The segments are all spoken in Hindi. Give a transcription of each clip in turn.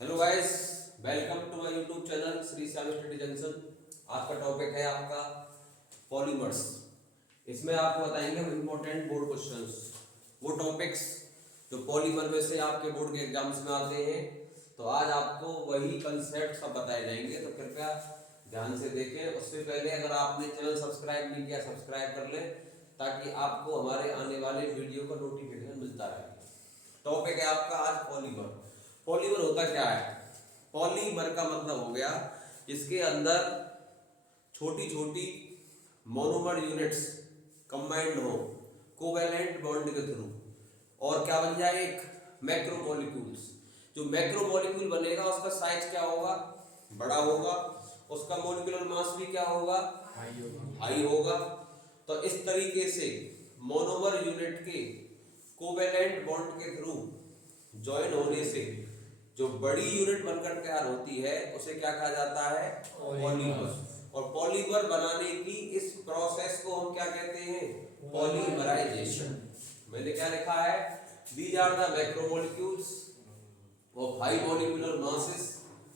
Hello guys, welcome to my YouTube channel Shri Shyam study junction. आज का टॉपिक है आपका पॉलीमर्स। इसमें आपको बताएंगे हम इम्पोर्टेंट बोर्ड क्वेश्चंस, वो टॉपिक्स जो पॉलीमर में से आपके बोर्ड के एग्जाम्स में आते हैं। तो आज आपको वही कंसेप्ट सब बताए जाएंगे, तो कृपया ध्यान से देखें। उससे पहले अगर आपने चैनल सब्सक्राइब नहीं किया, सब्सक्राइब कर लें ताकि आपको हमारे आने वाले वीडियो का नोटिफिकेशन मिलता रहे। टॉपिक है आपका आज पॉलीमर। पॉलीमर होता क्या है? पॉलीमर का मतलब हो गया इसके अंदर छोटी छोटी मोनोमर यूनिट्स कंबाइंड हो कोवैलेंट बॉन्ड के थ्रू, और क्या बन जाए एक मैक्रोमोलिक्यूल्स। जो मैक्रोमोलिक्यूल बनेगा उसका साइज क्या होगा? बड़ा होगा। उसका मोलिकुलर मास भी क्या होगा? हाई होगा। तो इस तरीके से मोनोमर यूनिट के कोवैलेंट बॉन्ड के थ्रू ज्वाइन होने से जो बड़ी यूनिट बनकर तैयार होती है उसे क्या कहा जाता है? पॉलीमर। और पॉलीमर बनाने की इस प्रोसेस को हम क्या कहते हैं? पॉलीमराइजेशन। मैंने क्या लिखा है? These are the macromolecules of high molecular masses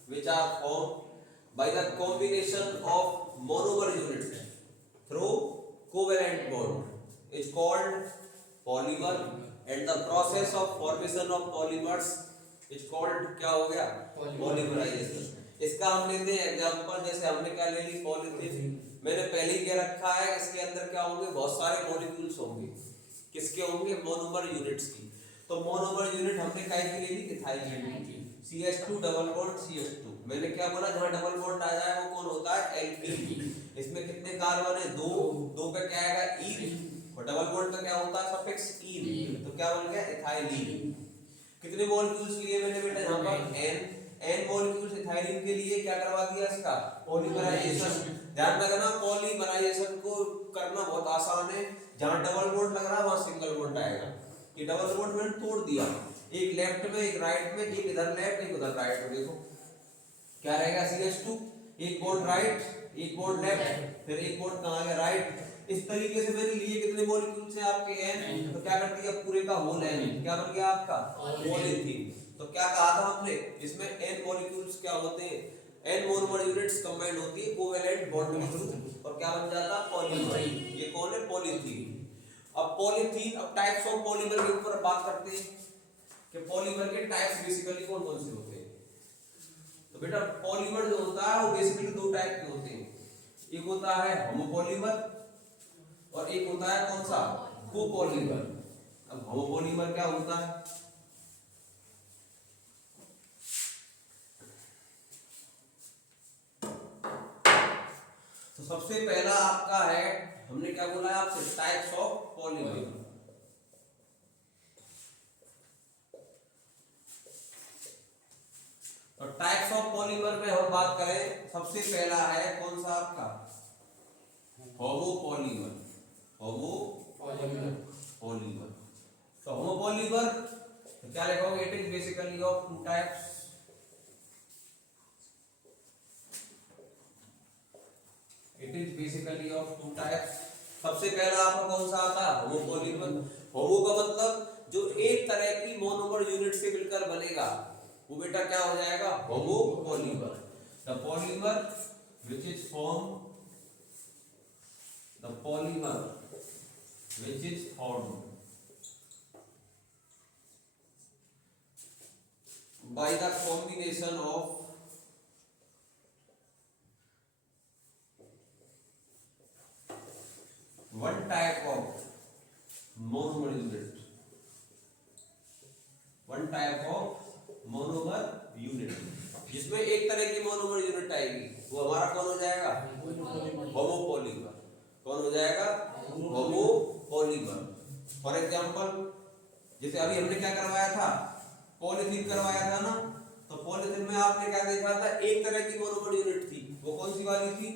which are formed by the combination of monomer units through covalent bond is called polymer, and the process of formation of polymers is called क्या हो गया? Polymerization। इसका हम लेते हैं एग्जांपल, जैसे हमने क्या ले ली? पॉलीथीन। मैंने पहले ही क्या रखा है, इसके अंदर क्या होंगे? बहुत सारे मॉलिक्यूल्स होंगे। किसके होंगे? मोनोमर यूनिट्स की। तो मोनोमर यूनिट हमने क्या की ले ली? इथाइल की। CH2 double bond CH2। मैंने क्या बोला? जहां डबल बॉन्ड आ जाए वो कौन होता है? एल्कीन। इसमें कितने कार्बन है? दो पे क्या आएगा? ईन। और डबल बॉन्ड का क्या होता है? सफिक्स ईन। तो क्या बन गया? इथाइलिन। कितने मॉलिक्यूल्स लिए मैंने बेटा यहां पर? एन मॉलिक्यूल्स इथाइलिन के लिए क्या करवा दिया? इसका पॉलीमराइजेशन। ध्यान रखना, पॉलीमराइजेशन को करना बहुत आसान है। जहां डबल बॉन्ड लग रहा है वहां सिंगल बॉन्ड आएगा। ये डबल बॉन्ड मैंने तोड़ दिया, एक लेफ्ट में एक राइट में, एक इधर लेफ्ट एक उधर राइट में। देखो क्या रहेगा? CH2 एक बॉन्ड राइट एक बॉन्ड लेफ्ट, फिर एक बॉन्ड कहां गया? राइट। इस तरीके से मैंने लिए कितने मॉलिक्यूल्स हैं आपके? n। तो क्या कर दिया? पूरे का होल n क्या बन गया आपका? पॉलीथीन। तो क्या कहा था हमने? इसमें n मॉलिक्यूल्स क्या होते हैं? n मोनोमर यूनिट्स कंबाइंड होती है कोवैलेंट बॉन्ड के थ्रू, और क्या बन जाता? पॉलीमर। ये कौन है? पॉलीथीन। अब पॉलीथीन, अब टाइप्स ऑफ पॉलीमर के ऊपर बात करते हैं कि पॉलीमर के टाइप्स बेसिकली कौन कौन से होते हैं। तो बेटा पॉलीमर जो होता है वो बेसिकली दो टाइप के होते हैं। एक होता है होमोपॉलीमर और एक होता है कौन सा? कोपॉलीमर। अब होमोपॉलीमर क्या होता है? तो सबसे पहला आपका है, हमने क्या बोला है आपसे? Types of polymer. तो टाइप्स ऑफ पॉलीमर में हम बात करें, सबसे पहला है कौन सा आपका? होमोपॉलीमर। होमोपॉलीमर। तो होमोपॉलीमर क्या लिखोगे? It is basically of two types. It is basically of two types. सबसे पहला आपका कौन सा आता है? होमोपॉलीमर। होमो का मतलब जो एक तरह की मोनोमर यूनिट से मिलकर बनेगा वो बेटा क्या हो जाएगा? Homopolymer. The polymer which is formed the polymer which is formed by the combination of one type of monomer unit, one type of monomer unit, जिसमें एक तरह की मोनोमर यूनिट आएगी, वो हमारा कौन हो जाएगा? होमोपॉलीमर। कौन हो जाएगा? होमोपॉलीमर। फॉर एग्जांपल, जैसे अभी हमने क्या करवाया था? पॉलीथीन करवाया था ना। तो पॉलीथीन में आपने क्या देखा था? एक तरह की मोनोमर यूनिट थी। वो कौन सी वाली थी?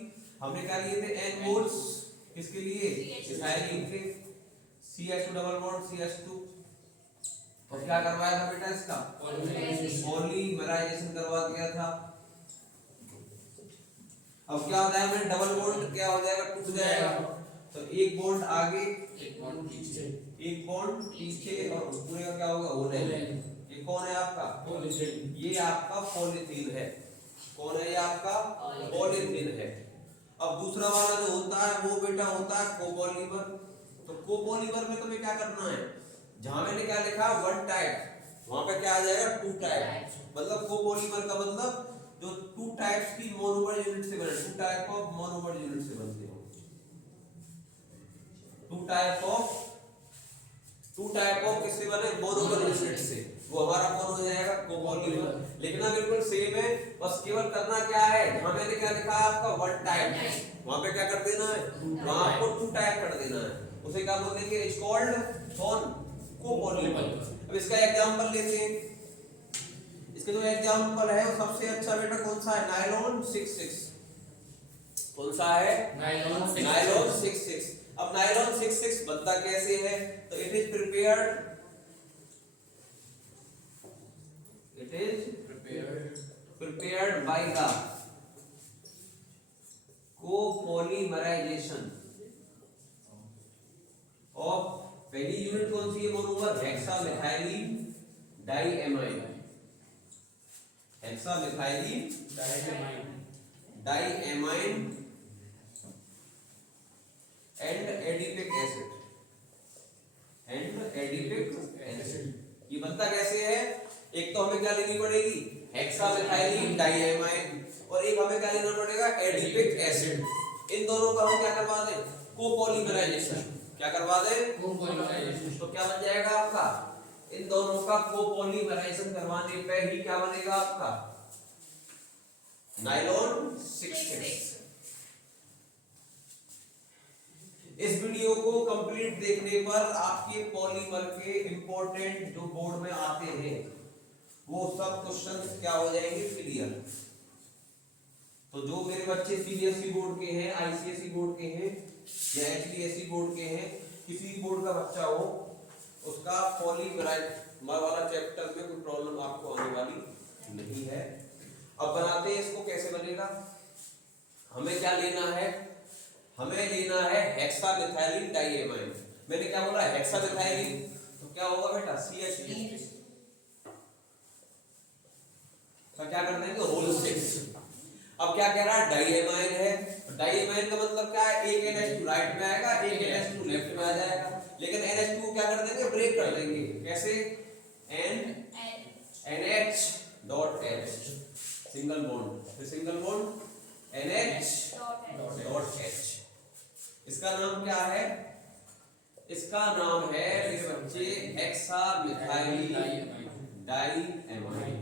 हमने क्या लिए थे? n moles. किसके लिए? इथाइलिन के। CH2 double bond CH2। और क्या करवाया था बेटा? इसका पॉलीमराइजेशन करवा दिया था। अब क्या होता है? मैंने डबल बॉन्ड क्या हो जाएगा? टूट जाएगा। तो एक बॉन्ड आगे एक बॉन्ड पीछे और पूरे का क्या होगा? होल है। एक कौन है आपका पॉलीथीन, ये आपका पॉलीथीन है। कौन है ये आपका पॉलीथीन है। अब दूसरा वाला जो होता है वो बेटा होता है कोपॉलीमर। तो कोपॉलीमर में तुम्हें क्या करना है, जहां मैंने क्या लिखा वन टाइप वहां पे क्या आ जाएगा टू टाइप। मतलब कोपॉलीमर का मतलब जो टू टाइप्स की मोनोमर यूनिट से बने, two type of monomer unit से बनते हो, टू टाइप ऑफ किससे बने मोनोमर यूनिट से, वो हमारा कौन हो जाएगा कोपॉलीमर। लिखना बिल्कुल सेम है, बस केवल करना क्या है, जहां मैंने क्या लिखा है आपका वन टाइप वहां पे क्या कर देना है, वहां आपको टू टाइप कर देना है। उसे क्या बोलेंगे, इट्स कॉल्ड कौन कोपॉलीमर। अब इसका एग्जांपल लेते हैं। इसके जो एग्जांपल है वो सबसे अच्छा बेटा कौन सा है, नायलॉन 66। कौन सा है, नायलॉन 66। अब नायलॉन 66 बनता कैसे है, तो it is prepared by the copolymerization of, पहली यूनिट कौन सी है monomer, hexamethylene diamine, hexamethylene diamine and adipic acid, ये बनता कैसे है, एक तो हमें क्या लेनी पड़ेगी हेक्सामेथाइलिन डाइएमाइन और एक हमें क्या लेना पड़ेगा एडिपिक एसिड। इन दोनों का हम क्या करवा दें कोपॉलीमराइजेशन, क्या करवा दें कोपॉलीमराइजेशन। तो क्या बन जाएगा आपका, इन दोनों का कोपॉलीमराइजेशन करवाने पे ही क्या बनेगा आपका नायलॉन 66। इस वीडियो को कंप्लीट देखने पर आपके पॉलीमर के इंपॉर्टेंट जो बोर्ड में आते हैं वो सब क्वेश्चंस क्या हो जाएंगे क्लियर। तो जो मेरे बच्चे सीबीएसई बोर्ड के हैं, आईसीएसई बोर्ड के हैं या एचडीएसई बोर्ड के हैं, किसी भी बोर्ड का बच्चा हो, उसका पॉलीमराइजेशन वाला चैप्टर में कोई प्रॉब्लम आपको आने वाली नहीं है। अब बनाते हैं इसको, कैसे बनेगा, हमें क्या लेना है, हमें लेना है हेक्सामेथाइलिन डाइएमाइन। मैंने क्या बोला हेक्सामेथाइलिन, तो क्या होगा बेटा CH2 का क्या कर देंगे होल 6। अब क्या कह रहा है डाइएमाइन है, डाइएमाइन का मतलब क्या है, एक NH2 राइट में आएगा, एक NH2 लेफ्ट में आ जाएगा, लेकिन NH2 को क्या कर देंगे ब्रेक कर देंगे, कैसे NH.H सिंगल बॉन्ड, फिर सिंगल बॉन्ड NH.H। इसका नाम क्या है, इसका नाम है मेरे बच्चे हेक्सामेथाइलिन डाइएमाइन।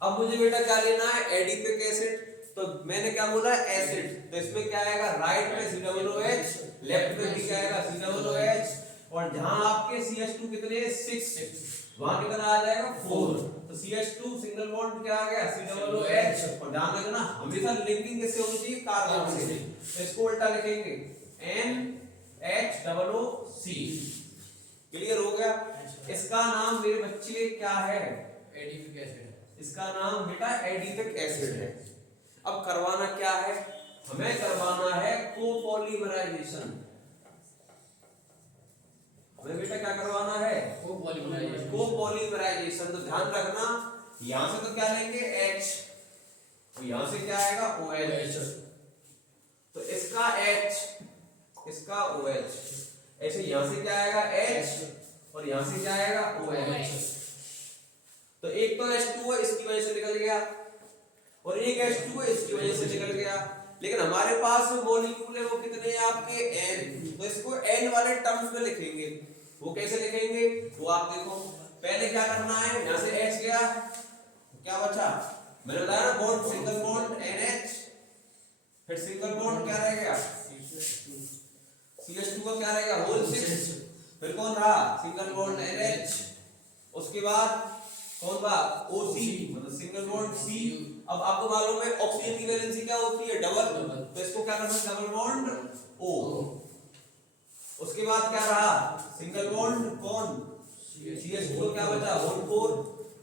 अब मुझे बेटा क्या लेना है एडिपिक एसिड, तो मैंने क्या बोला एसिड, तो इसमें क्या आएगा राइट में COOH, लेफ्ट में भी क्या आएगा COOH, और जहां आपके CH2 कितने 6 वहां कितना आ जाएगा 4, तो CH2 सिंगल बॉन्ड क्या आ गया COOH। और ध्यान रखना हमेशा लिंकिंग किससे होनी चाहिए कार्बन से, तो इसको उल्टा लिखेंगे NHOOC। क्लियर हो गया। इसका नाम मेरे बच्चे क्या है एडिपिक एसिड, इसका नाम बेटा एडिपिक एसिड है। अब करवाना क्या है, हमें करवाना है कोपॉलीमराइजेशन। हमें बेटा क्या करवाना है कोपॉलीमराइजेशन। तो ध्यान रखना यहां से तो क्या लेंगे H, तो यहां से क्या आएगा OH, तो इसका H इसका OH, ऐसे यहां से क्या आएगा H और यहां से क्या आएगा OH। तो एक तो H2 है इसकी वजह से निकल गया और एक H2 है इसकी वजह से निकल गया, लेकिन हमारे पास जो मॉलिक्यूल है वो कितने हैं आपके N, तो इसको N वाले टर्म्स में लिखेंगे। वो कैसे लिखेंगे वो आप देखो, पहले क्या करना है, यहां से H गया क्या बचा, मैंने बताया ना बॉन्ड सिंगल बॉन्ड NH, फिर सिंगल बॉन्ड क्या रह गया CH2 का क्या रह गया होल 6, फिर कौन रहा सिंगल बॉन्ड NH, उसके बाद कौन था OC मतलब सिंगल बॉन्ड C। अब आपको मालूम है ऑक्सीजन की वैलेंसी क्या होती है डबल, तो इसको क्या करना है डबल बॉन्ड O। उसके बाद क्या रहा सिंगल बॉन्ड कौन CH2 क्या बचा होल 4,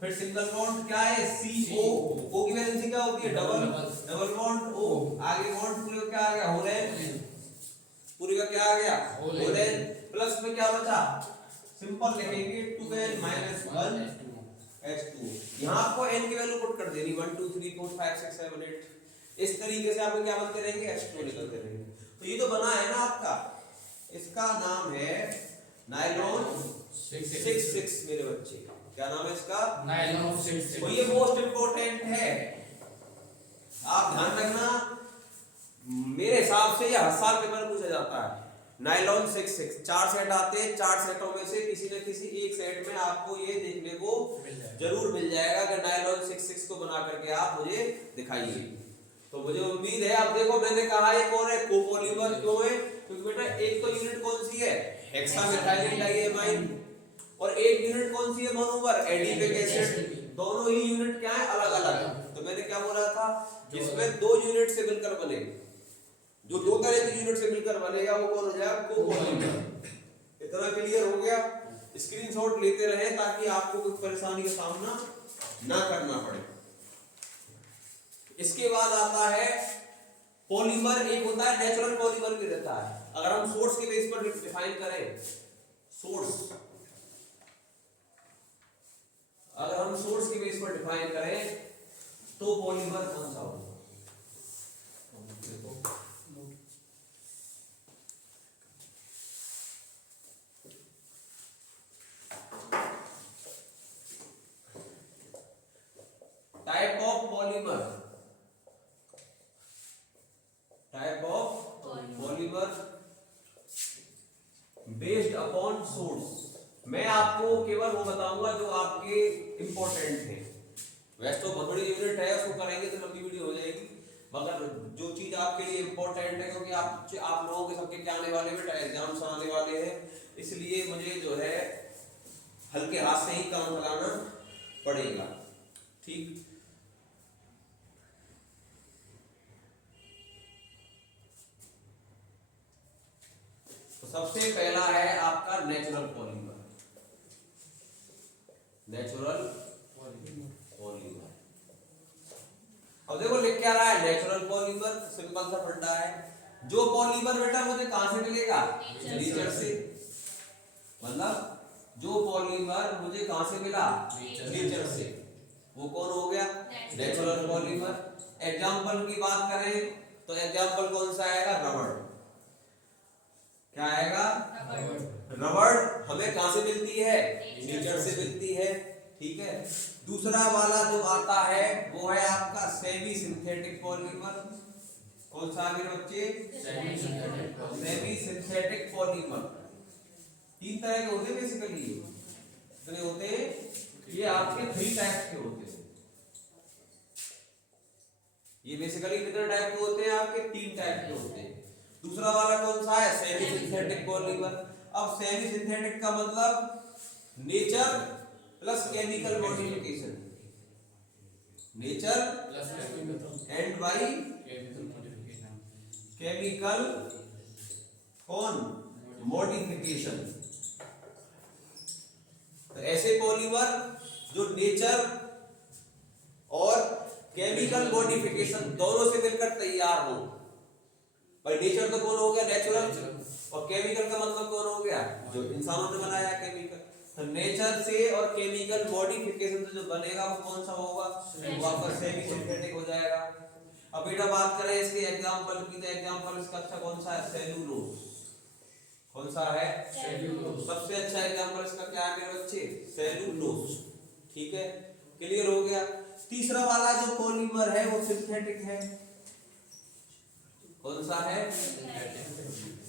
फिर सिंगल बॉन्ड क्या है CO, O की वैलेंसी क्या होती है डबल, डबल बॉन्ड O, आगे बॉन्ड पूरे क्या आ गया होल N, पूरे का क्या आ गया होल N, प्लस में क्या बचा सिंपल लिखेंगे 2N - 1 H2O। यहाँ आपको n की वैल्यू पुट कर देनी 1 2 3 4 5 6 7 8। इस तरीके से आपको क्या बनते रहेंगे, H2O निकलते रहेंगे। तो ये जो बना है ना आपका, इसका नाम है नायलॉन 66 मेरे बच्चे। क्या नाम है इसका, नायलॉन 66। तो ये मोस्ट इंपोर्टेंट है, आप ध्यान रखना। मेरे हिसाब से ये हर साल पेपर पूछा जाता है। नायलॉन 66 4 सेट आते हैं, 4 सेटों में से किसी न किसी एक सेट में आपको ये देखने को जरूर मिल जाएगा कि नायलॉन 66 को बना करके आप मुझे दिखाइए। तो मुझे उम्मीद है, अब देखो मैंने कहा ये कौन है, कोपॉलीमर। क्यों है, क्योंकि बेटा एक तो यूनिट कौन सी है, हेक्सामेथाइलिन डाइएमाइन, और एक यूनिट कौन सी है मोनोमर, एडिपिक एसिड। दोनों ही यूनिट क्या है, अलग अलग। तो मैंने क्या बोला था, जिसमें दो यूनिट से मिलकर बने, जो दो तरह की यूनिट से मिलकर बनेगा वो कौन हो जाएगा, कोपॉलीमर। इतना क्लियर हो गया। स्क्रीनशॉट लेते रहे ताकि आपको कोई परेशानी का सामना ना करना पड़े। इसके बाद आता है पॉलीमर। एक होता है नेचुरल पॉलीमर भी रहता है। अगर हम सोर्स के बेस पर डिफाइन करें, अगर हम सोर्स के बेस पर डिफाइन करें तो पॉलीमर कौन सा होगा, type of polymer based upon source. मैं आपको केवल वो बताऊंगा जो आपके इंपॉर्टेंट है। वैसे तो बहुत बड़ी यूनिट है, उसको करेंगे तो लंबी वीडियो हो जाएगी, मगर जो चीज आपके लिए इंपॉर्टेंट है, क्योंकि आप लोगों के सबके क्या आने वाले बेटा, एग्जाम्स आने वाले हैं, इसलिए मुझे जो है हल्के हाथ से ही काम चलाना पड़ेगा। ठीक, तो सबसे पहला है आपका नेचुरल पॉलीमर। अब देखो लिख क्या रहा है, नेचुरल पॉलीमर। सिंपल सा फंडा है, जो पॉलीमर बेटा मुझे कहां से मिलेगा, नेचर से। मतलब जो पॉलीमर मुझे कहां से मिला, नेचर से, वो कौन हो गया, नेचुरल पॉलीमर। एग्जाम्पल की बात करें तो एग्जाम्पल कौन सा आएगा, रबड़। क्या आएगा, रबड़ हमें कहां से मिलती है, नेचर से मिलती है। ठीक है। दूसरा वाला जो आता है वो है आपका सेमी सिंथेटिक पॉलीमर। कौन सा मेरे बच्चे, सेमी सिंथेटिक पॉलीमर। तीन तरह के होते हैं बेसिकली, कितने होते हैं, ये आपके 3 टाइप के होते हैं। ये बेसिकली कितने टाइप के होते हैं, आपके 3 टाइप के होते हैं। दूसरा वाला कौन सा है, सेमी सिंथेटिक पॉलीमर। अब सेमी सिंथेटिक का मतलब nature plus chemical modification, nature and by chemical कौन मॉडिफिकेशन। तो ऐसे पॉलीमर जो नेचर और केमिकल मॉडिफिकेशन दोनों से मिलकर तैयार हो। भाई नेचर तो कौन हो गया, नेचुरल, और केमिकल का मतलब कौन हो गया, जो इंसानों ने बनाया केमिकल। तो नेचर से और केमिकल मॉडिफिकेशन से जो बनेगा वो कौन सा होगा, वो आपका सेमी सिंथेटिक हो जाएगा। अब बेटा बात करें इसके एग्जांपल की, तो एग्जांपल इसका अच्छा कौन सा है, सेलुलोज। कौन सा है, सेलुलोज। सबसे अच्छा एग्जांपल इसका क्या है मेरे बच्चे, सेलुलोज। ठीक है, क्लियर हो गया। तीसरा वाला जो पॉलीमर है वो सिंथेटिक है। कौन सा है,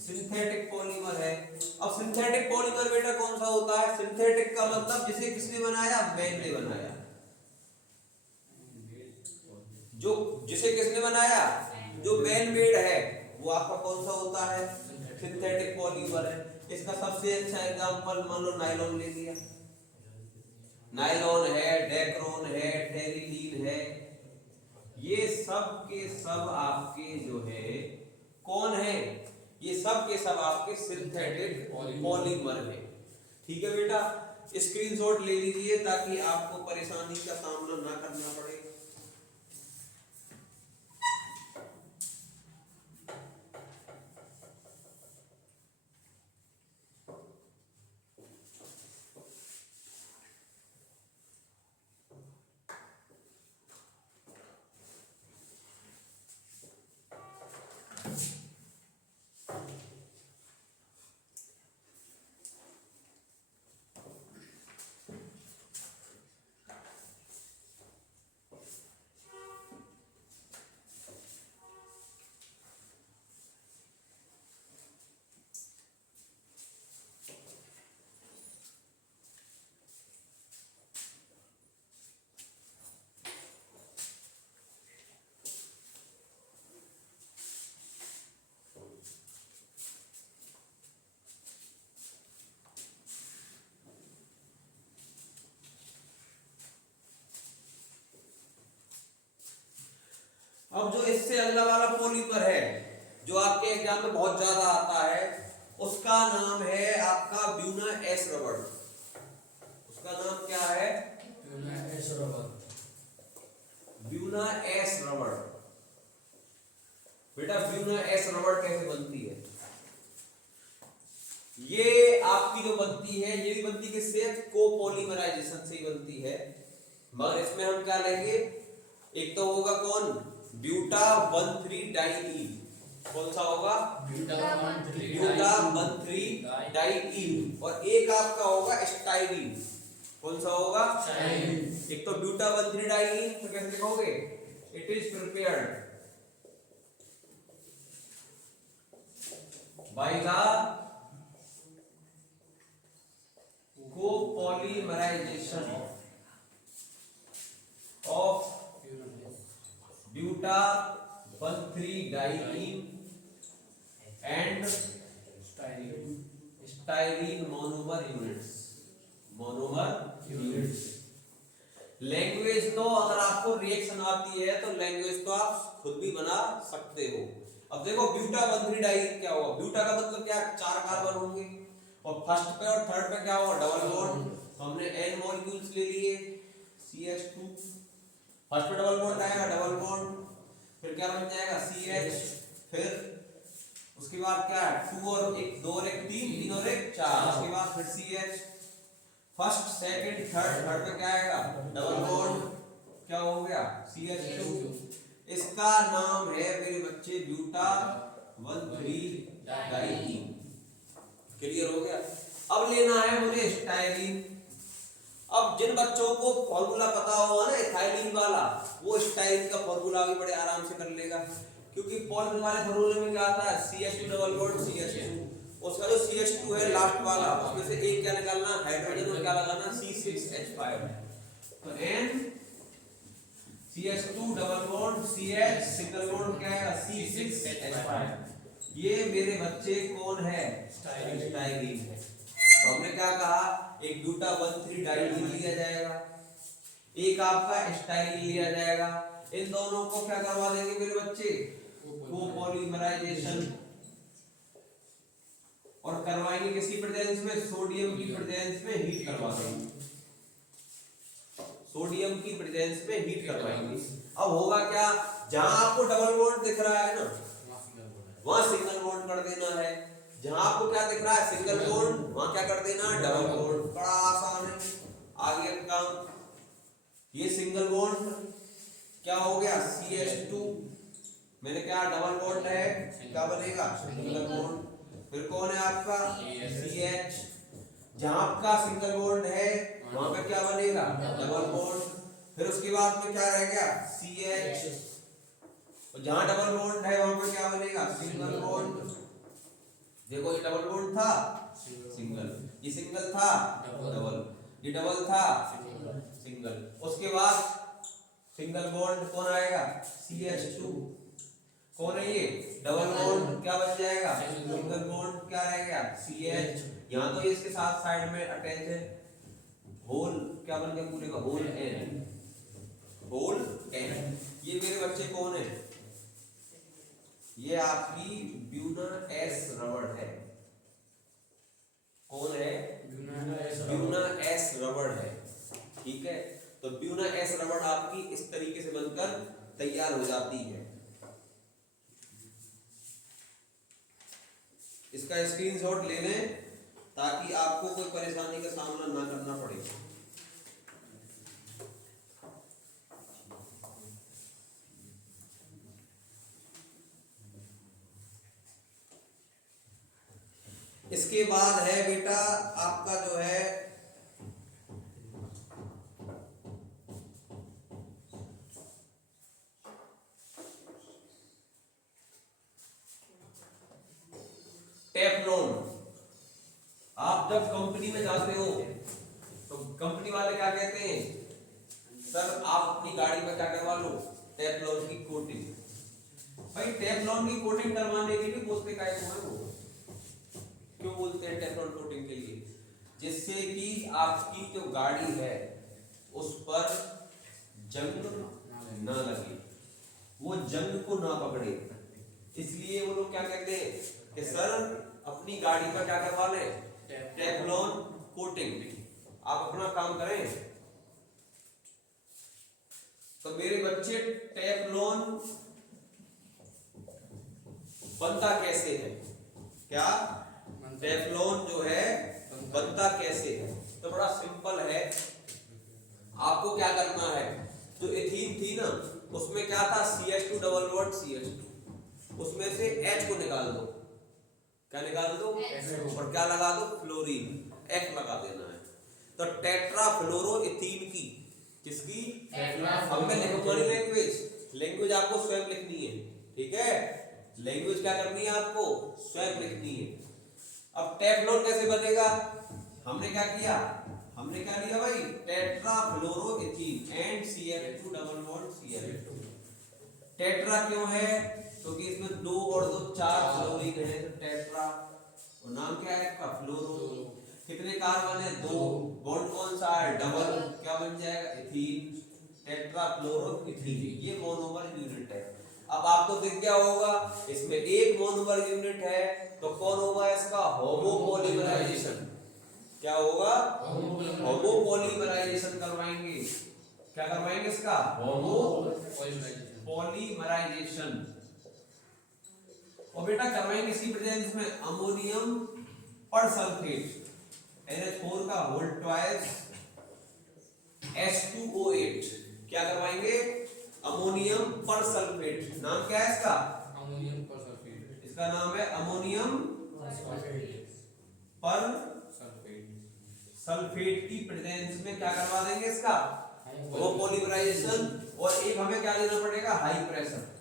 सिंथेटिक पॉलीमर है। अब सिंथेटिक पॉलीमर बेटा कौन सा होता है, सिंथेटिक का मतलब जिसे किसने बनाया, मैन ने बनाया। जो जिसे किसने बनाया, जो मैन मेड है, वो आपका कौन सा होता है, सिंथेटिक पॉलीमर है। इसका सबसे अच्छा एग्जांपल मान लो नायलॉन ले लिया। नायलॉन है, डेक्रोन है, टेरिलीन है, ये सब के सब आपके जो है कौन है, ये सब के सब आपके सिंथेटिक पॉलीमर है। ठीक है बेटा, स्क्रीनशॉट ले लीजिए ताकि आपको परेशानी का सामना ना करना पड़े। अब जो इससे अगला वाला पॉलीमर है जो आपके एग्जाम में बहुत ज्यादा आता है, उसका नाम है आपका ब्यूना एस रबड़। उसका नाम क्या है? ब्यूना एस रबड़। ब्यूना एस रबड़। बेटा ब्यूना एस रबड़ कैसे बनती है? ये आपकी जो बनती है, ये भी बनती किससे? कोपॉलीमराइजेशन से ही बनती है। मगर इसमें हम क्या लेंगे? एक तो होगा कौन? Buta 1,3 diene. कौन सा होगा? Buta 1,3 diene. और एक आपका होगा स्टाइरीन। कौन सा होगा? स्टाइरीन। एक तो ब्यूटा 1,3 डाइईन, तो कैसे लिखोगे? It is prepared by the copolymerization of buta 1,3 diene and styrene monomer units। Language तो अगर आपको रिएक्शन आती है तो लैंग्वेज तो आप खुद भी बना सकते हो। अब देखो ब्यूटा 1,3 डाइईन क्या होगा? ब्यूटा का मतलब क्या? 4 कार्बन होंगे और फर्स्ट पे और थर्ड पे क्या होगा? Double bond. तो हमने n मॉलिक्यूल्स ले लिए CH2। फर्स्ट पे डबल बॉन्ड आएगा, डबल बॉन्ड, फिर क्या बन जाएगा? CH, फिर उसके बाद क्या है? 2 और 1, 2 और 1 3, 3 और 1 4, उसके बाद फिर CH, first second third, third पे क्या आएगा? डबल बॉन्ड, क्या हो गया? CH2। इसका नाम है मेरे बच्चे ब्यूटा 1,3 डाइईन। क्लियर हो गया? अब लेना है मुझे स्टाइरीन। अब जिन बच्चों को फॉर्मूला पता होगा ना इथाइलिन वाला, वो स्टाइरीन का फॉर्मूला भी बड़े आराम से कर लेगा, क्योंकि पॉलीमर वाले फॉर्मूले में क्या आता है? CH2 double bond CH2। उसका जो CH2 है लास्ट वाला, उसमें से एक क्या निकालना? हाइड्रोजन, और क्या लगाना? C6H5। तो N CH2 double bond CH single bond क्या है? C6H5। ये मेरे बच्चे कौन है? स्टाइरीन है। तो हमने क्या कहा? एक ब्यूटा 1,3 डाइईन लिया जाएगा, एक आपका स्टाइरीन लिया जाएगा। इन दोनों को क्या करवा देंगे मेरे बच्चे? कोपॉलीमराइजेशन। और करवाएंगे किसकी प्रेजेंस में? सोडियम की प्रेजेंस में हीट करवा देंगे। सोडियम की प्रेजेंस में हीट करवाएंगे। अब होगा क्या? जहां आपको डबल बॉन्ड दिख रहा है ना, वहां सिंगल बॉन्ड कर देना है। जहां आपको क्या दिख रहा है? सिंगल बॉन्ड, वहां क्या कर देना? Double bond. बड़ा आसान है, आ गया काम। ये सिंगल बॉन्ड क्या हो गया? CH2। मैंने क्या? डबल बॉन्ड है, क्या बनेगा? Single bond. फिर कौन है आपका? CH। जहां आपका सिंगल बॉन्ड है वहां पे क्या बनेगा? Double bond. फिर उसके बाद में क्या रह गया? CH। और जहां डबल बॉन्ड है वहां पे क्या बनेगा? Single bond. देखो ये डबल बॉन्ड था, सिंगल, ये सिंगल था, डबल, ये डबल था, सिंगल। उसके बाद सिंगल बॉन्ड कौन आएगा? CH2। कौन है ये? डबल बॉन्ड, क्या बन जाएगा? सिंगल बॉन्ड, क्या रह गया? CH। यहाँ तो इसके साथ साइड में अटैच है, होल क्या बन गया पूरे का? Whole N, whole N। ये मेरे बच्चे कौन है? ये आपकी ब्यूना एस रबड़ है। कौन है? ब्यूना एस रबड़ है। ठीक है, तो ब्यूना एस रबड़ आपकी इस तरीके से बनकर तैयार हो जाती है। इसका स्क्रीनशॉट ले लें ताकि आपको कोई परेशानी का सामना ना करना पड़े। इसके बाद है बेटा आपका जो है टेफ्लॉन। आप जब कंपनी में जाते हो तो कंपनी वाले क्या कहते हैं? सर आप अपनी गाड़ी पर क्या करवा लो? टेफ्लॉन की कोटिंग। भाई टेफ्लॉन की कोटिंग करवाने के लिए बोलते क्या है वो? क्यों बोलते हैं टेफ्लॉन कोटिंग के लिए? जिससे कि आपकी जो गाड़ी है उस पर जंग न लगे। वो जंग को ना पकड़े। इसलिए वो लोग क्या कहते हैं कि सर अपनी गाड़ी पर क्या करवा लें, टेफ्लॉन कोटिंग। आप अपना काम करें। तो मेरे बच्चे टेफ्लॉन बनता कैसे है, क्या टेफ्लॉन जो है बनता कैसे है? तो बड़ा सिंपल है। आपको क्या करना है, जो एथीन थी ना उसमें क्या था, CH2 डबल बॉन्ड CH2, उसमें से H को निकाल दो। क्या निकाल दो? और क्या लगा दो? फ्लोरीन, F लगा देना है। तो टेट्रा फ्लोरो एथीन की, किसकी? अब मैं लिखूंगा नहीं लैंग्वेज आपको स्वयं लिखनी है, ठीक है? लैंग्वेज क्या करनी है आपको? स्वयं लिखनी है। अब टेफ्लॉन कैसे बनेगा? हमने क्या किया, हमने क्या लिया भाई, tetra fluoroethene and CH2 double bond Cl2। Tetra क्यों है? क्योंकि इसमें 2 और 2 4 फ्लोरीन है, तो टेट्रा। और नाम क्या है इसका? फ्लोरो। कितने कार्बन है? 2। बॉन्ड कौन सा है? डबल। क्या बन जाएगा? Ethene, tetra fluoroethene. ये मोनोमर यूनिट है। अब आपको दिख गया होगा इसमें एक मोनोमर यूनिट है, तो कौन होगा इसका? होमोपॉलीमराइजेशन। क्या होगा? होमोपॉलीमराइजेशन करवाएंगे। क्या करवाएंगे इसका? होमोपॉलीमराइजेशन। और बेटा करवाएंगे इसकी प्रेजेंस में अमोनियम परसल्फेट, NH4 का होल ट्वाइस H2O8। क्या करवाएंगे? अमोनियम परसल्फेट। नाम क्या है इसका? अमोनियम परसल्फेट। इसका नाम है अमोनियम पर सल्फेट की प्रेजेंस में क्या करवा देंगे इसका? वो पॉलीमराइजेशन। और एक हमें क्या लेना पड़ेगा? High pressure.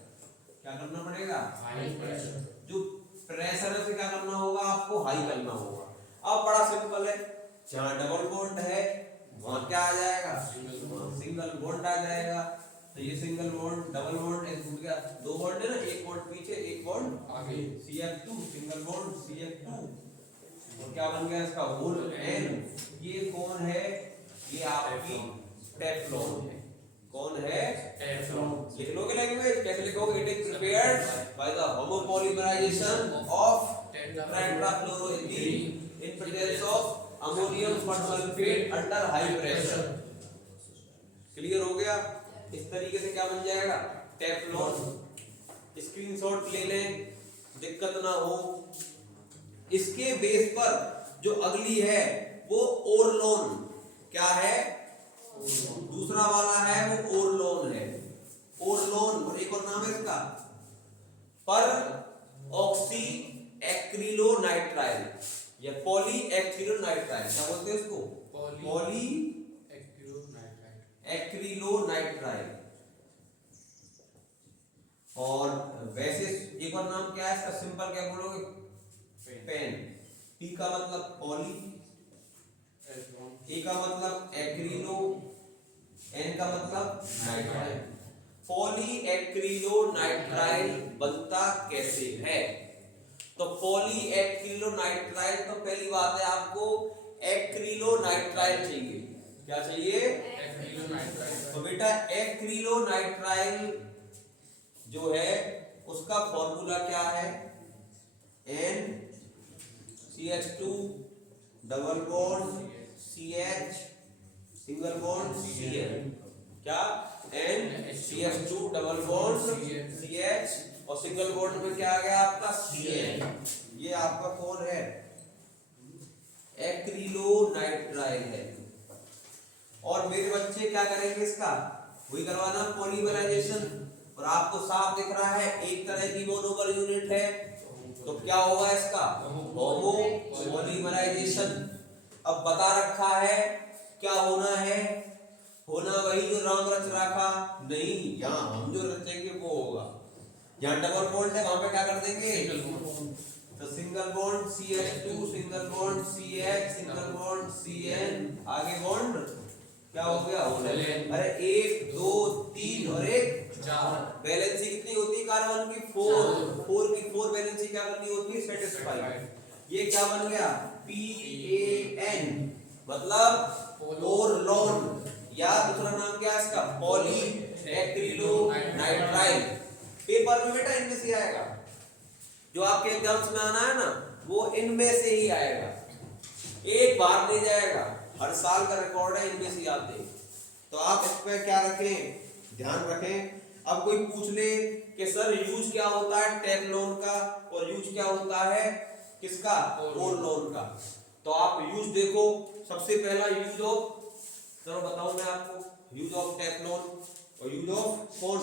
क्या करना पड़ेगा? High pressure. जो प्रेशर है उसे क्या करना होगा? आपको हाई करना होगा। अब बड़ा सिंपल है, जहां डबल बॉन्ड है वहां क्या आ जाएगा? सिंगल बॉन्ड आ जाएगा। तो ये सिंगल बॉन्ड डबल बॉन्ड ऐसे टूट गया। 2 बॉन्ड है ना, एक बॉन्ड पीछे एक बॉन्ड आगे, CF2 सिंगल बॉन्ड CF2। और क्या बन गया इसका? Whole N। ये कौन है? ये आपकी टेफ्लॉन है। कौन है? टेफ्लॉन। लिख लोगे लैंग्वेज? कैसे लिखोगे? It is prepared by the homopolymerization of tetrafluoroethene in presence of ammonium persulphate under high pressure. Clear हो गया? इस तरीके से क्या बन जाएगा? टेफ्लॉन। स्क्रीनशॉट ले लें, दिक्कत ना हो। इसके बेस पर जो अगली है वो ओरलोन। क्या है? दूसरा वाला है वो ओरलोन है। ओरलोन, और एक और नाम है इसका पर ऑक्सी एक्रिलोनाइट्राइल या पॉली एक्रिलोनाइट्राइल। क्या बोलते हैं इसको? Poly acrylonitrile. और वैसे एक और नाम क्या है इसका? सिंपल क्या बोलोगे? पेन। P का मतलब पॉली, A का मतलब एक्रिलो, N का मतलब नाइट्राइल। पॉली एक्रिलोनाइट्राइल बनता कैसे है? तो पॉली एक्रिलोनाइट्राइल, तो पहली बात है आपको एक्रिलोनाइट्राइल चाहिए। क्या चाहिए? तो बेटा एक्रिलोनाइट्राइल जो है उसका फॉर्मूला क्या है? NCH2 double bond CH single bond Cl। क्या? NCH2 डबल बॉन्ड CH और सिंगल बॉन्ड में क्या आ गया आपका? Cl। ये आपका कौन है? एक्रिलोनाइट्राइल है। और मेरे बच्चे क्या करेंगे इसका? वही करवाना, पॉलीमराइजेशन। और आपको साफ दिख रहा है एक तरह की मोनोमर यूनिट है, तो क्या होगा इसका? होमोपॉलीमराइजेशन। अब बता रखा है क्या होना है? होना वही जो राम रच रखा नहीं, यहाँ हम जो रचेंगे वो होगा। यहाँ डबल बॉन्ड है वहां पे क्या कर देंगे? तो single bond CH2 single bond CH single bond CN, आगे बॉन्ड क्या हो गया? अरे 1 2 3 और 1 4। वैलेंसी कितनी होती है कार्बन की? 4 की 4 वैलेंसी क्या करनी होती है? सेटिस्फाई। ये क्या बन गया? PAN मतलब ओरलोन, या दूसरा नाम क्या है इसका? Poly acrylonitrile. पेपर में बेटा इनमें से आएगा, जो आपके एग्जाम्स में आना है ना वो इनमें से ही आएगा, एक बार नहीं जाएगा, हर साल का रिकॉर्ड है, इनमें से ही आते हैं। तो आप इस पे क्या रखें, ध्यान रखें। अब कोई पूछ ले कि सर यूज क्या होता है टैप लोन का और यूज क्या होता है किसका, ओन लोन का, तो आप यूज देखो। सबसे पहला यूज ऑफ, चलो बताऊं मैं आपको, यूज ऑफ टैप लोन और use of phone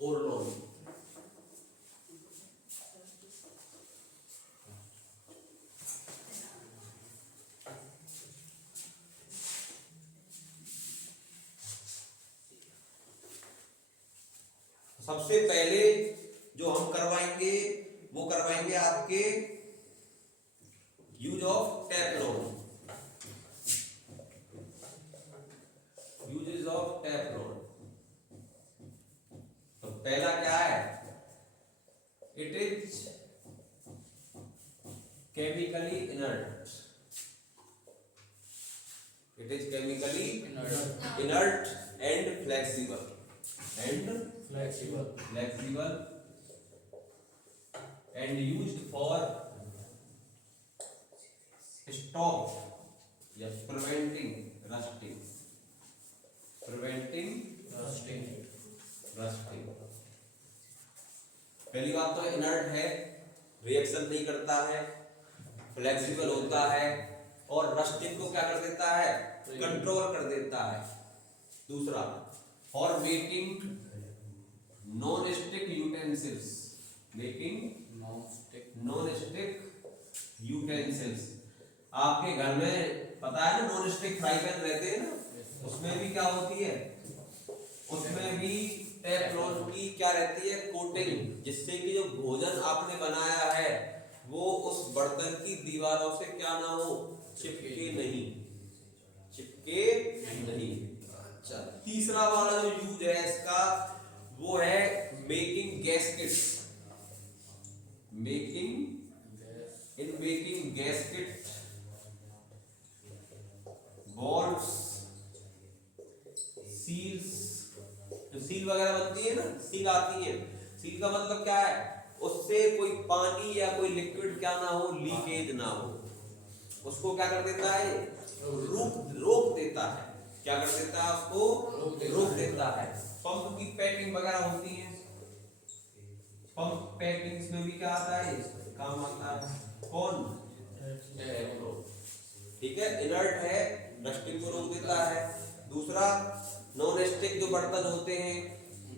own loan. सबसे पहले जो हम करवाएंगे वो करवाएंगे आपके use of tap loan, uses of tap loan. तो पहला क्या है, it is chemically inert, it is chemically inert and flexible, flexible and used for stop या preventing rusting, पहली बात तो इनर्ट है, रिएक्शन नहीं करता है, फ्लेक्सिबल होता है और रस्टिंग को क्या कर देता है, कंट्रोल कर देता है। दूसरा, for making non stick utensils, making non stick utensils. आपके घर में पता है ना नॉन स्टिक फ्राई पैन रहते हैं ना, उसमें भी क्या होती है, उसमें भी टेफ्लॉन की क्या रहती है, कोटिंग, जिससे कि जो भोजन आपने बनाया है वो उस बर्तन की दीवारों से क्या ना हो, चिपके नहीं, चिपके नहीं। अच्छा, तीसरा वाला जो यूज है इसका वो है making gaskets, making gasket, balls, seals, जो सील वगैरह बनती है ना, सील आती है, सील का मतलब क्या है, उससे कोई पानी या कोई लिक्विड क्या ना हो, लीकेज ना हो, उसको क्या कर देता है, रोक देता है, क्या कर देता है, उसको रोक देता है। पंप की पैकिंग वगैरह होती है, पंप पैकिंग्स में भी क्या आता है, काम आता है, कौन, ठीक है, इनर्ट है, रस्टिंग को रोक देता है। दूसरा, नॉन स्टिक जो बर्तन होते हैं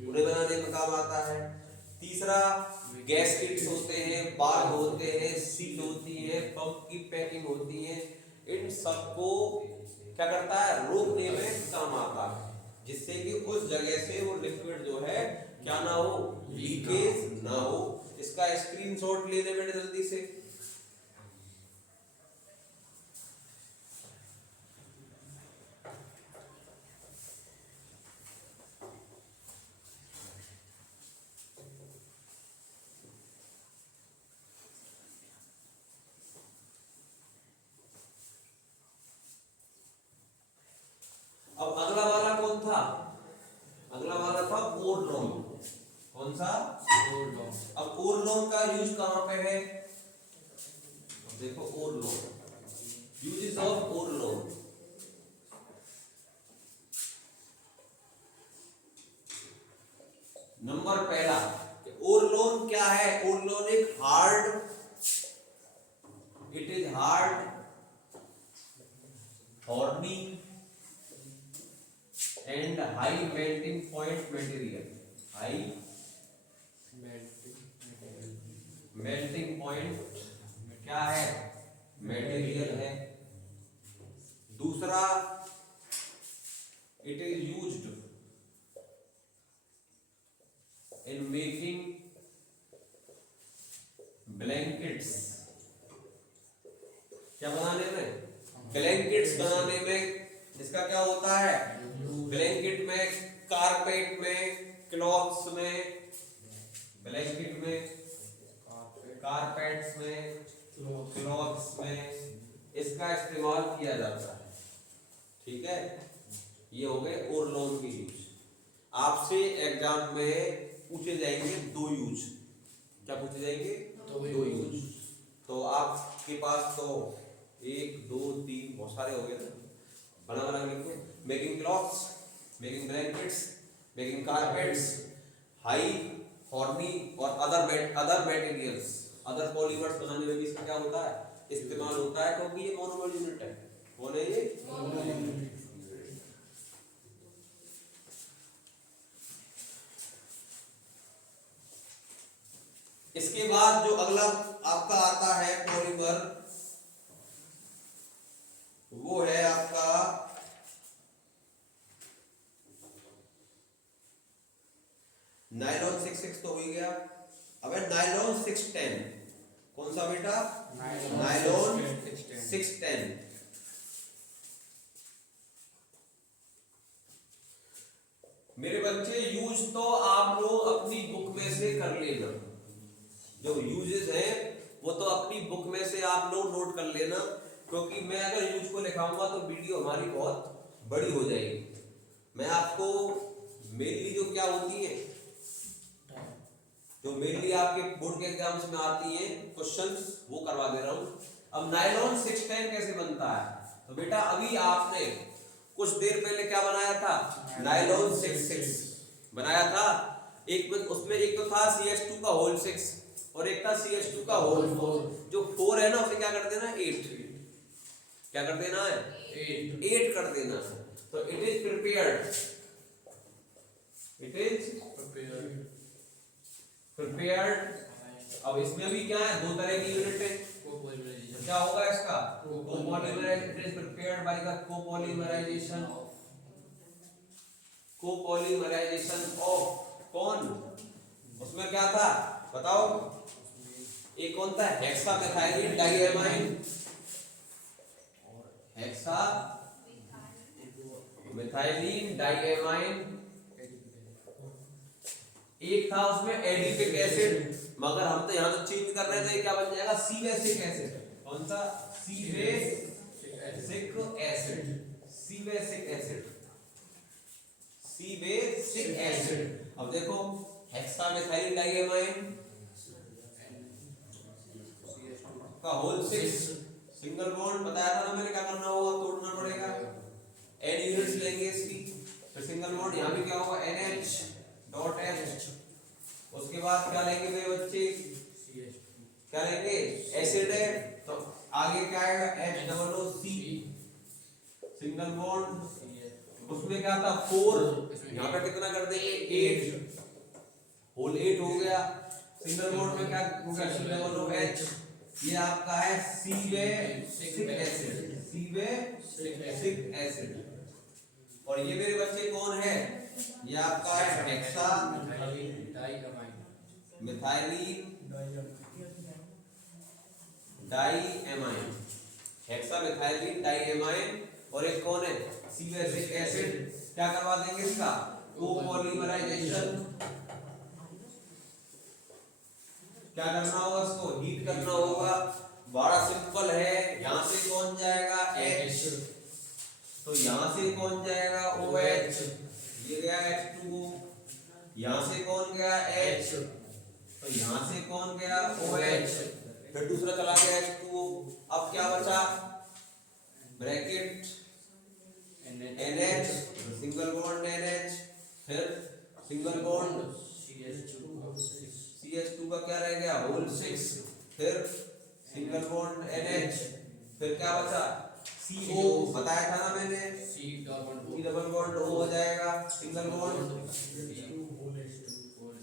उन्हें बनाने में काम आता है। तीसरा, गैस्केट्स होते हैं, बाग होते हैं, सील होती है, पंप की पैकिंग होती है, इन सबको क्या करता है, रोकने में काम आता है, जिससे कि उस जगह से वो लिक्विड जो है क्या ना हो, लीकेज ना हो। इसका स्क्रीनशॉट ले ले बेटे जल्दी से। अब अगला वाला कौन था, अगला वाला था ओर लोन, कौन सा, अब ओर लोन का यूज कहां पे है, देखो Orlon, uses of Orlon. नंबर पहला, ओर लोन क्या है, ओर लोन एक hard, it is hard, horny and high melting point material, high melting point क्या है, मटेरियल है। दूसरा, it is used in making blankets, क्या बनाने में, ब्लैंकेट्स बनाने में। इसका क्या होता है, ब्लैंकेट में, कारपेट में, क्लॉथ्स में, ब्लैंकेट में, कारपेट्स में, क्लॉथ्स में इसका इस्तेमाल किया जाता है, ठीक है। ये हो गए ओर लोन की यूज। आपसे एग्जाम में पूछे जाएंगे दो यूज। क्या पूछे जाएंगे? दो यूज। तो आपके पास तो एक दो तीन बहुत सारे हो गए थे, बना बना लिखो। Making clothes, making blankets, making carpets, high horny और अदर मटेरियल्स, अदर पॉलीमर्स बनाने में भी इसका क्या होता है? इस्तेमाल होता है, क्योंकि ये मोनोमर यूनिट है। कौन है ये? इसके बाद जो अगला आपका आता है पॉलीमर, वो है आपका नायलॉन 6 तो हो ही गया। अब है नायलॉन 610। कौन सा बेटा? नायलॉन 610। मेरे बच्चे यूज तो आप लोग अपनी बुक में से कर लेना, जो यूजेस हैं वो तो अपनी बुक में से आप लोग नोट कर लेना, क्योंकि मैं अगर यूज को लिखाऊंगा तो वीडियो हमारी बहुत बड़ी हो जाएगी। मैं आपको मेनली जो क्या होती है, जो मेनली आपके बोर्ड के एग्जाम्स में आती हैं क्वेश्चंस, वो करवा दे रहा हूं। अब नायलॉन 610 कैसे बनता है? तो बेटा अभी आपने कुछ देर पहले क्या बनाया था? नायलॉन 66 बनाया था। एक में उसमें एक तो था CH2 का होल 6 और एक था CH2 का होल 4। जो 4 है ना उसे क्या कर देना? 8। क्या कर देना है? 8 कर देना है। तो it is prepared, it is prepared. अब इसमें भी क्या है? दो तरह की यूनिट है। क्या होगा इसका? Copolymerization. It is prepared by the copolymerization, copolymerization of कौन? उसमें क्या था बताओ? एक कौन था? Hexamethylene diamine, hexamethylene diamine. एक था उसमें एडिपिक एसिड, मगर हम तो यहां तो चेंज कर रहे थे, क्या बन जाएगा? सीवेसिक एसिड। कौन सा? सीवेसिक एसिड, सीवेसिक एसिड, सीवेसिक एसिड। अब देखो हेक्सामेथाइलिन डाइएमाइन का होल 6 सिंगल बॉन्ड बताया था ना मैंने, क्या करना होगा? तोड़ना पड़ेगा। एन यूनिट्स लेंगे इसकी, फिर सिंगल बॉन्ड यहां भी क्या होगा? NH.H। उसके बाद क्या लेंगे मेरे बच्चे? क्या लेंगे? एसिड है तो आगे क्या आएगा? H+O+C single bond. उसमें क्या था? 4, यहाँ पे कितना कर देंगे? 8, होल 8 हो गया। सिंगल बॉन्ड में क्या हो गया? C+H। ये आपका है सीवेसिक एसिड, सीवेसिक एसिड। और ये मेरे बच्चे कौन है? ये आपका है हेक्सामेथाइलिन डाइएमाइन, हेक्सामेथाइलिन डाइएमाइन। और एक कौन है? सीवेसिक एसिड। क्या करवा देंगे इसका? कोपॉलीमराइजेशन। क्या करना होगा? इसको हीट करना होगा। बड़ा सिंपल है। यहां से कौन जाएगा? H, तो यहां से कौन जाएगा? OH, ये गया H2O। यहां से कौन गया? H, तो यहां से कौन गया? OH, फिर दूसरा चला गया H2O। अब क्या बचा? Bracket NH, single bond NH, फिर सिंगल बॉन्ड CH2 का क्या रह गया? होल 6, फिर सिंगल बॉन्ड NH, फिर क्या बचा? CO बताया था ना मैंने, C डबल बॉन्ड O हो जाएगा, सिंगल बॉन्ड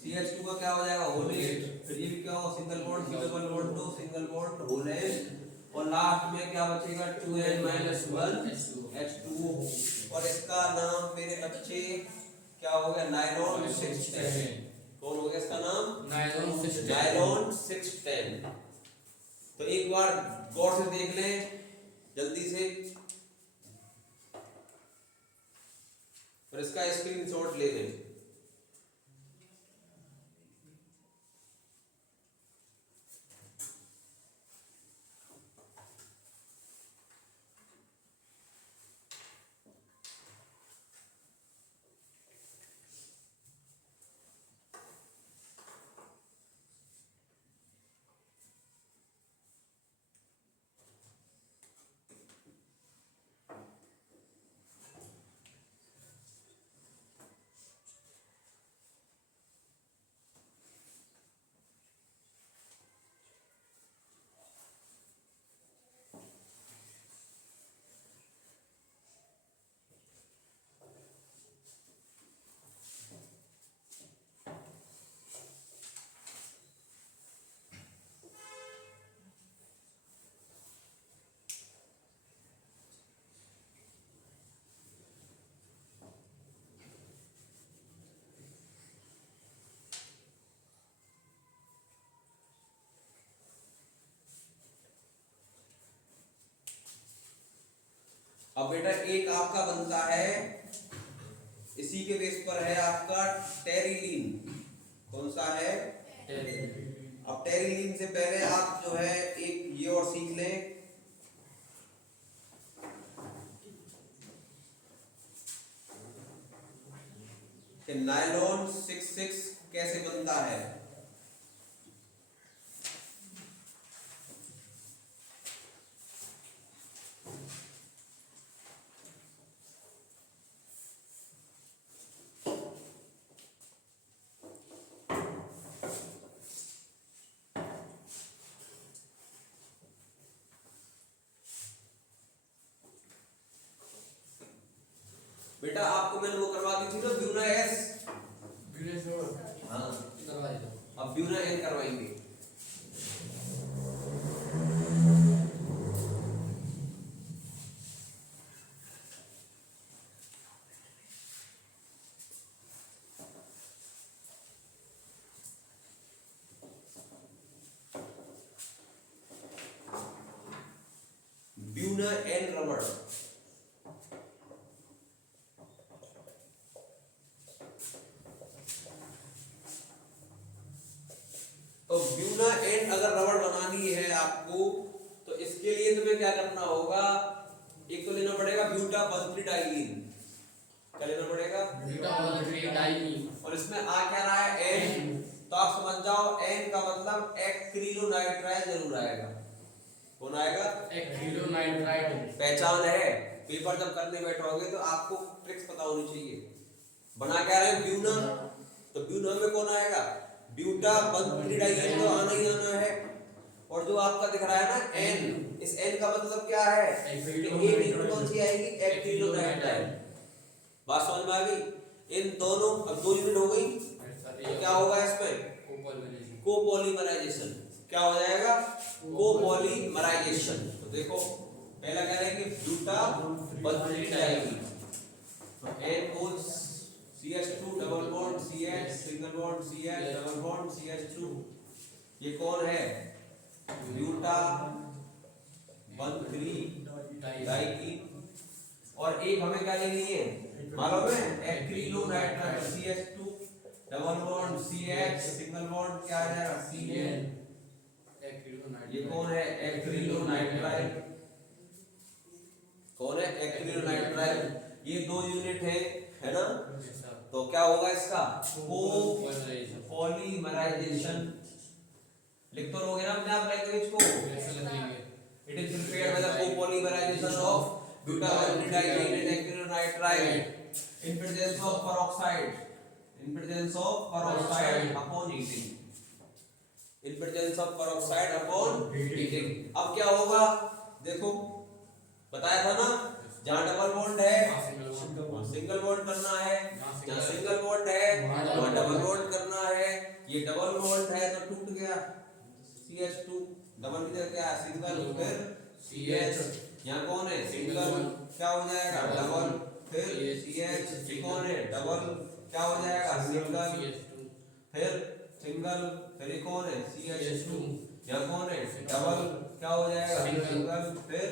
CH2 का क्या हो जाएगा? होल 8, फिर ये भी क्या होगा? Single bond C double bond 2 single bond whole 8, और लास्ट में क्या बचेगा? 2N-1 H2O। और इसका नाम मेरे बच्चे क्या हो गया? नायलॉन 610। कौन हो गया इसका नाम? नायलॉन 610। तो एक बार गौर से देख लें जल्दी से, और इसका स्क्रीनशॉट ले लें। अब बेटा एक आपका बनता है, इसी के बेस पर है आपका टेरिलीन। कौन सा है? अब टेरिलीन से पहले आप जो है एक ये और सीख लें कि नायलॉन 66 कैसे बनता है। बेटा आपको मैंने वो करवा दी थी ना ब्यूना एस। हाँ अब ब्यूना एन करवाएंगे। ब्यूना एन रबड़। तो ब्यूना एंड अगर रबड़ बनानी है आपको तो इसके लिए तुम्हें क्या करना होगा, एक तो लेना पड़ेगा ब्यूटा बंथ्रीडाइलिन। क्या लेना पड़ेगा? और इसमें आ क्या रहा है? एन। तो आप समझ जाओ एन का मतलब एक्रिलोनाइट्राइल जरूर आएगा। कौन आएगा? एक्रिलोनाइट्राइल। पहचान है, पेपर जब करने बैठोगे तो आपको ट्रिक्स पता होनी चाहिए। बना क्या रहे? ब्यूना। तो ब्यूना में कौन आएगा? ब्यूटा बंथ्रीडाइलिन तो आना ही आना है। और जो आपका दिख रहा है ना एन, इस एन का मतलब क्या है? कौन सी आएगी? एक्रिलोनाइट्राइल। बात समझ में आ गई? इन दोनों अब 2 यूनिट हो गई तो क्या होगा इसमें? कोपॉलीमराइजेशन। क्या हो जाएगा? कोपॉलीमराइजेशन। तो देखो पहला कह रहे हैं कि ब्यूटा बंथ्रीडाइलिन, तो एन कोस CH2 double bond CH single bond CH double bond CH2। ये कौन है? Buta one three diene. और एक हमें क्या लेनी है मालूम है? Acrylonitrile CH2 double bond CH single bond क्या आ जाएगा? Cn। ये कौन है? एक्रिलोनाइट्राइल। कौन है? एक्रिलोनाइट्राइल। ये 2 यूनिट है ना? तो क्या होगा इसका? कोपॉलीमराइजेशन। लिख तो लोगे ना अपने आप लैंग्वेज को। It is prepared by the copolymerization of buta one three diene and acrylonitrile in presence of peroxide upon heating। in presence of peroxide upon heating। अब क्या होगा देखो, बताया था ना, जहां डबल बॉन्ड है सिंगल बॉन्ड करना है, जहां सिंगल बॉन्ड है वहां डबल बॉन्ड करना है। ये डबल बॉन्ड है तो टूट गया CH2, डबल इधर क्या है? सिंगल, फिर CH। यहाँ कौन है? सिंगल, क्या हो जाएगा? डबल, फिर CH। कौन है? डबल, क्या हो जाएगा? सिंगल, फिर सिंगल, फिर कौन है? CH2। यहाँ कौन है? डबल, क्या हो जाएगा? सिंगल, फिर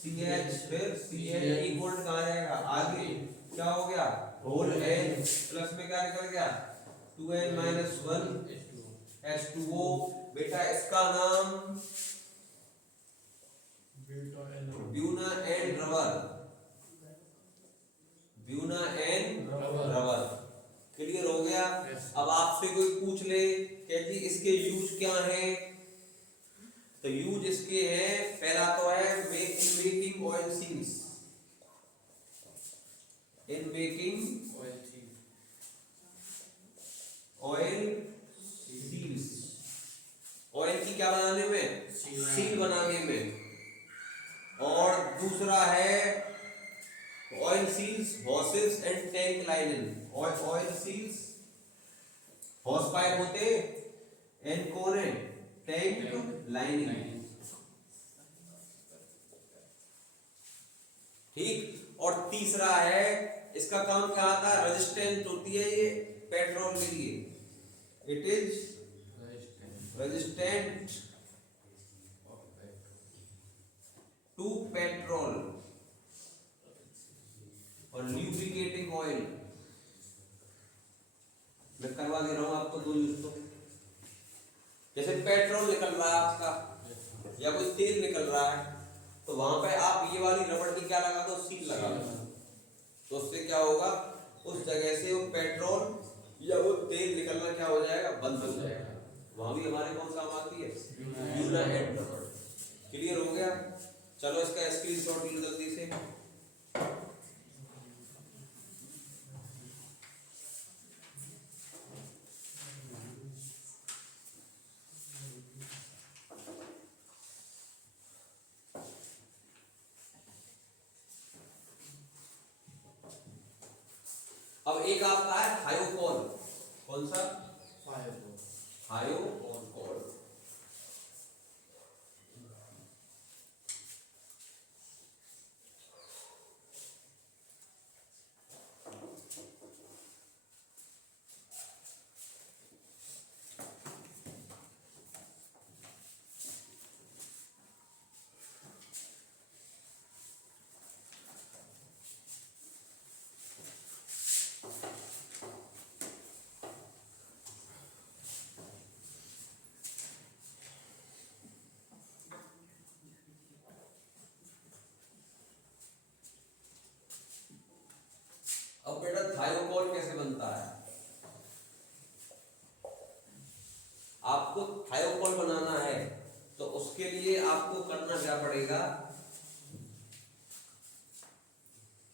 CH, फिर CH। एक बॉन्ड कहाँ जाएगा? आगे, क्या हो गया? होल N प्लस में क्या निकल गया? 2N minus 1 H2O। बेटा इसका नाम Buena and rubber. Buena and rubber. Clear हो गया? अब आपसे कोई पूछ ले कि जी इसके यूज क्या हैं, तो यूज इसके हैं, पहला तो है making oil seals. In making oil seals. Oil की क्या बनाने में? सील बनाने में। और दूसरा है oil seals hoses and tank lining. Oil seals hose pipe होते एंड कौन है? Tank lining. ठीक। और तीसरा है, इसका काम क्या आता है? रेजिस्टेंट होती है ये पेट्रोल के लिए। It is resistant to petrol. और ल्यूब्रिकेटिंग ऑयल मैं करवा दे रहा हूं आपको दो यूज। तो जैसे पेट्रोल निकल रहा है आपका या कोई तेल निकल रहा है, तो वहां पे आप ये वाली रबड़ की क्या लगा दो, सील लगा दो। तो उससे क्या होगा, उस जगह से वो पेट्रोल या वो तेल निकलना क्या हो जाएगा, बंद हो जाएगा। वहां भी हमारे कौन काम आती है, यूनाइट रबड़। क्लियर हो गया। चलो इसका स्क्रीनशॉट लो जल्दी से। अब एक आपका है थायोकोल। कौन सा, थायोकोल। अब बेटा थायोकोल कैसे बनता है, आपको थायोकोल बनाना है तो उसके लिए आपको करना क्या पड़ेगा,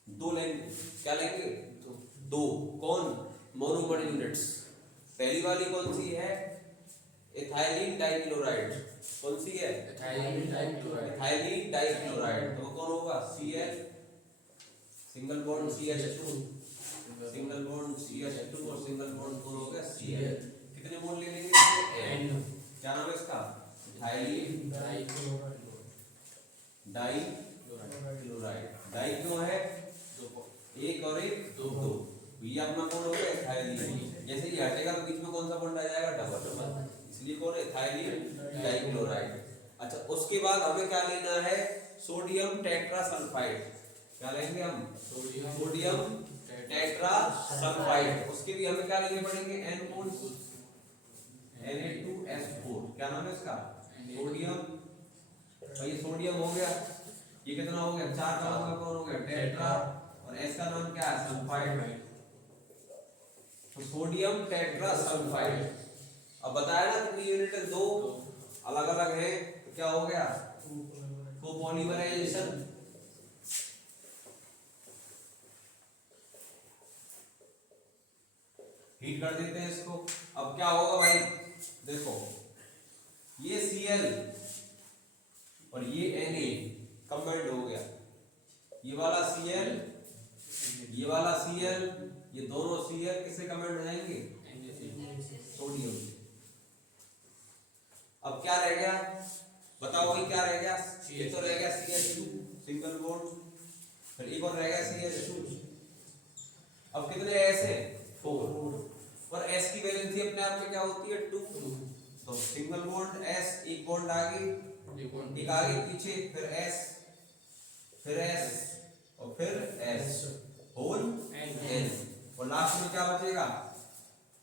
दो लेंगे। क्या लेंगे, दो। कौन, मोनोमर यूनिट्स। पहली वाली कौन सी है, इथाइलिन डाइक्लोराइड। कौन सी है, इथाइलिन डाइक्लोराइड। तो वो कौन होगा, Cl, single bond CH2, single bond CH2 और सिंगल बॉन्ड कौन हो गया, Cl। कितने मोल ले लेंगे, N। क्या नाम है इसका, इथाइलिन डाइक्लोराइड। डाई क्यों है, एक और एक दो। ये अपना कौन हो गया, इथाइलिन। जैसे ये हटेगा तो बीच में कौन सा बॉन्ड आ जाएगा, डबल। इसलिए कौन है, इथाइलिन डाइक्लोराइड। अच्छा, उसके बाद हमें क्या लेना है, सोडियम टेट्रासल्फाइड। क्या लेंगे हम, सोडियम टेट्रासल्फाइड। उसके भी हमें क्या लेने पड़ेंगे, N बॉन्ड्स, Na2S4। क्या नाम है इसका, सोडियम। भाई ये सोडियम हो गया, ये कितना हो गया, 4 का मतलब कौन हो गया, टेट्रा, और S का नाम क्या है, सल्फाइड। तो सोडियम टेट्रासल्फाइड। अब बताया ना कितनी यूनिट है, दो अलग अलग है, तो क्या हो गया, कोपॉलीमराइजेशन। हीट कर देते हैं इसको। अब क्या होगा भाई, देखो ये Cl और ये Na कंबाइंड हो गया, ये वाला Cl, ये वाला Cl, ये दोनों Cl किससे कंबाइंड हो जाएंगे, सोडियम। अब क्या रह गया, बताओ भाई क्या रह गया, ये तो रह गया CH2 सिंगल बॉन्ड, फिर एक और रह गया CH2। अब कितने S है, 4, और S की वैलेंसी अपने आप में क्या होती है, 2। तो सिंगल बॉन्ड S, एक बॉन्ड आगे, एक आगे पीछे, फिर S, फिर S और फिर S, होल N। और लास्ट में क्या बचेगा,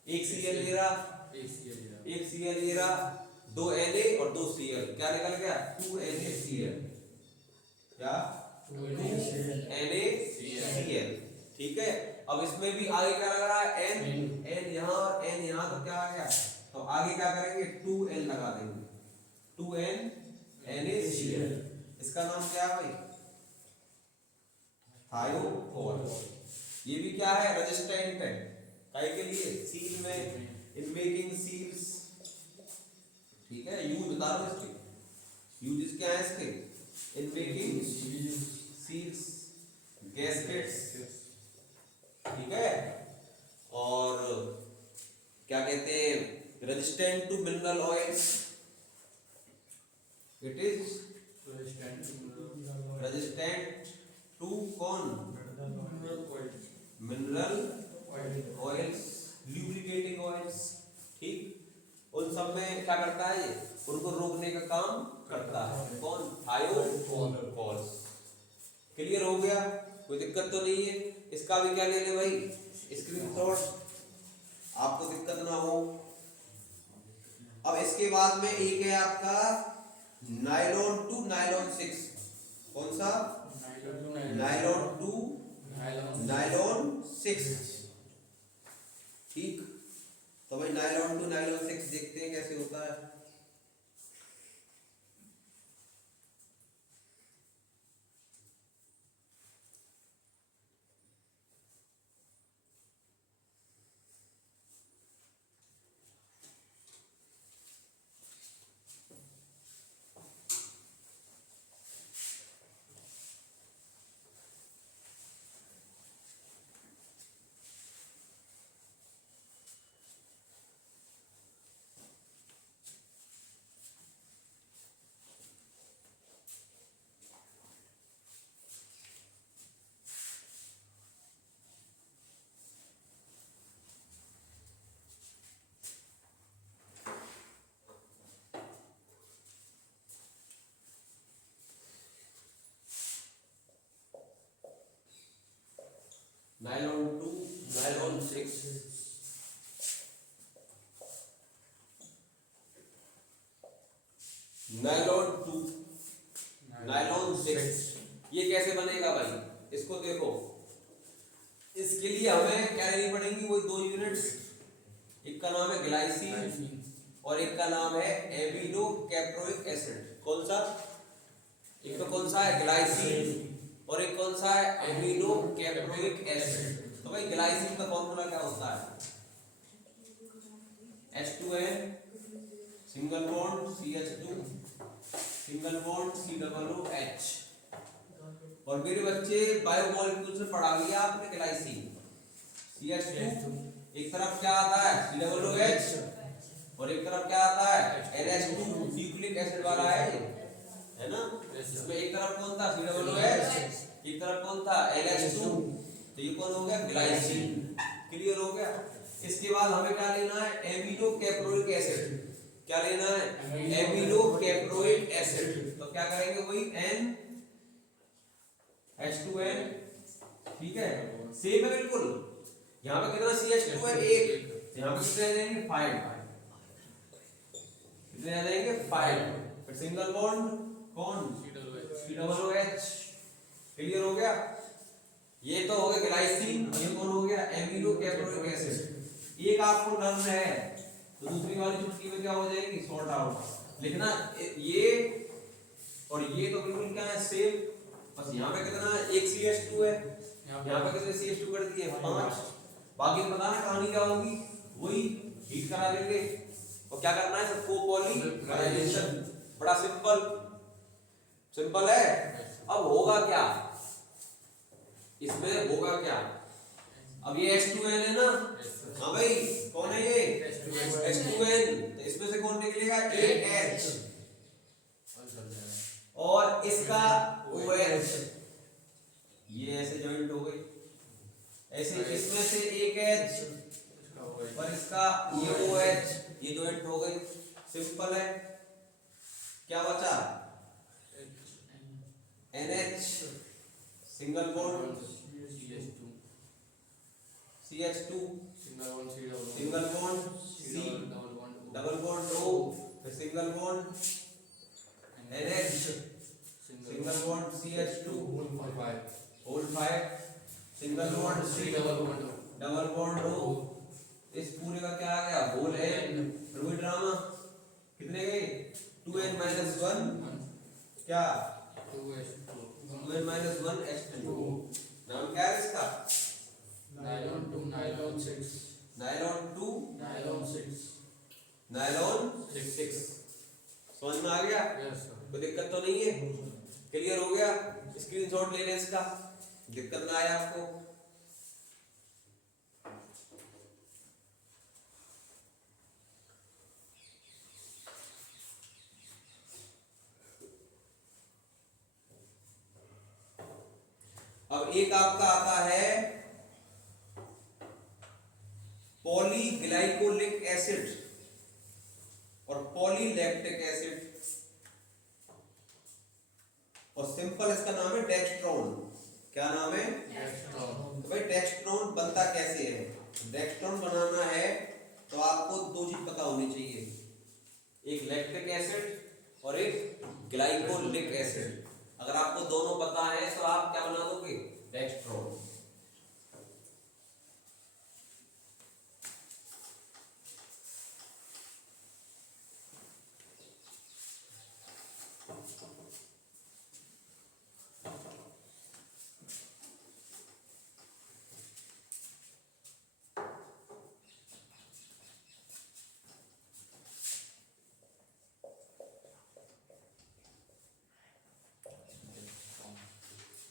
एक Cl ले रहा, एक Cl ले रहा, 2 Na और 2 Cl। क्या निकल गया, 2 NaCl। क्या, 2 NaCl। ठीक है। अब इसमें भी आगे क्या लग रहा है, N यहाँ और N यहाँ, तो क्या आ गया, तो आगे क्या करेंगे, 2N लगा देंगे, 2N NaCl। इसका नाम क्या है भाई, थायोकोल। ये भी क्या है, रेजिस्टेंट है, काहे के लिए, सील में, इन मेकिंग सील्स। ठीक है, यूज बता रहा हूं इसके यूजेस क्या है इसके, इन मेकिंग सील्स, गैस्केट्स। ठीक है, और क्या कहते हैं, resistant to mineral oils. It is resistant to कौन, मिनरल ऑयल्स, ल्यूब्रिकेटिंग ऑयल्स। ठीक, उन सब में क्या करता है, ये उनको रोकने का काम करता है, कौन, थायोकोल। क्लियर हो गया, कोई दिक्कत तो नहीं है। इसका भी क्या ले ले भाई, स्क्रीनशॉट, आपको दिक्कत ना हो। अब इसके बाद में एक है आपका नायलॉन टू नायलॉन 6। कौन सा? Nylon two nylon 6। ठीक, तो भाई नायलॉन टू नायलॉन 6 देखते हैं कैसे होता है। Nylon two nylon 6। Nylon two nylon 6 ये कैसे बनेगा भाई, इसको देखो। इसके लिए हमें क्या लेनी पड़ेंगी, वही 2 यूनिट्स। एक का नाम है ग्लाइसिन और एक का नाम है एमिनो कैप्रोइक एसिड। कौन सा? एक तो कौन सा है ग्लाइसिन और एक कौन सा है एमिनो कैप्रोइक एसिड। तो भाई ग्लाइसिन का फॉर्मूला क्या होता है? H2N single bond CH2 single bond COOH। और मेरे बच्चे बायोमोलिक्यूल्स में पढ़ा लिया आपने ग्लाइसिन CH2, एक तरफ क्या आता है COOH और एक तरफ क्या आता है NH2, न्यूक्लिक एसिड वाला है ना। इसमें एक तरफ कौन था COOH, एक तरफ कौन था NH2, तो ये कौन हो गया ग्लाइसिन। क्लियर हो गया। इसके बाद हमें क्या लेना है एमिनो कैप्रोइक एसिड। क्या लेना है एमिनो कैप्रोइक एसिड। तो क्या करेंगे वही NH2N। ठीक है, सेम है बिल्कुल। यहाँ पे कितना CH2 है 1, यहाँ पे कितने आ जाएंगे 5, कितने आ जाएंगे 5। फिर सिंगल बॉन्ड कौन COOH। क्लियर हो गया। ये तो हो गया ग्लाइसिन, ये कौन हो गया एमिनो कैप्रोइक एसिड। एक आपको नन है तो दूसरी वाली चुटकी में क्या हो जाएगी सॉर्ट आउट। लिखना ये और ये तो बिल्कुल क्या है सेम। बस यहाँ पे कितना है एक CH2 है, यहाँ पे कितने CH2 कर दिए 5। बाकी पता ना कहानी क्या होगी, वही हीट करा देंगे और क्या करना है सबको पॉलीमराइजेशन। बड़ा सिंपल है। अब होगा क्या इसमें, होगा क्या, अब ये H2N है ना। हाँ भाई कौन है ये H2N, तो इसमें से कौन निकलेगा AH और इसका OH। ये ऐसे जॉइंट हो गई, ऐसे इसमें से एक H और इसका ये OH, ये जॉइंट हो गई। सिंपल है। क्या बचा NH single bond CH2 single bond C double bond O, फिर single bond NH single bond CH2 whole 5 single bond C double bond O। इस पूरे का क्या आ गया होल N। वही ड्रामा कितने गए 2N - 1 क्या 2N - 1 H2। नाम क्या है इसका नायलॉन टू नायलॉन 6 नायलॉन 6। समझ में आ गया, कोई दिक्कत तो नहीं है। क्लियर हो गया। स्क्रीनशॉट ले लें इसका, दिक्कत ना आए आपको। अब एक आपका आता है पॉलीग्लाइकोलिक एसिड और पॉलीलैक्टिक एसिड और सिंपल इसका नाम है डेक्स्ट्रॉन। क्या नाम है डेक्स्ट्रॉन। तो भाई डेक्स्ट्रॉन बनाना है तो आपको दो चीज पता होनी चाहिए, एक लैक्टिक एसिड और एक ग्लाइकोलिक एसिड। अगर आपको दोनों पता है तो आप क्या बना दोगे, डेक्स्ट्रॉन।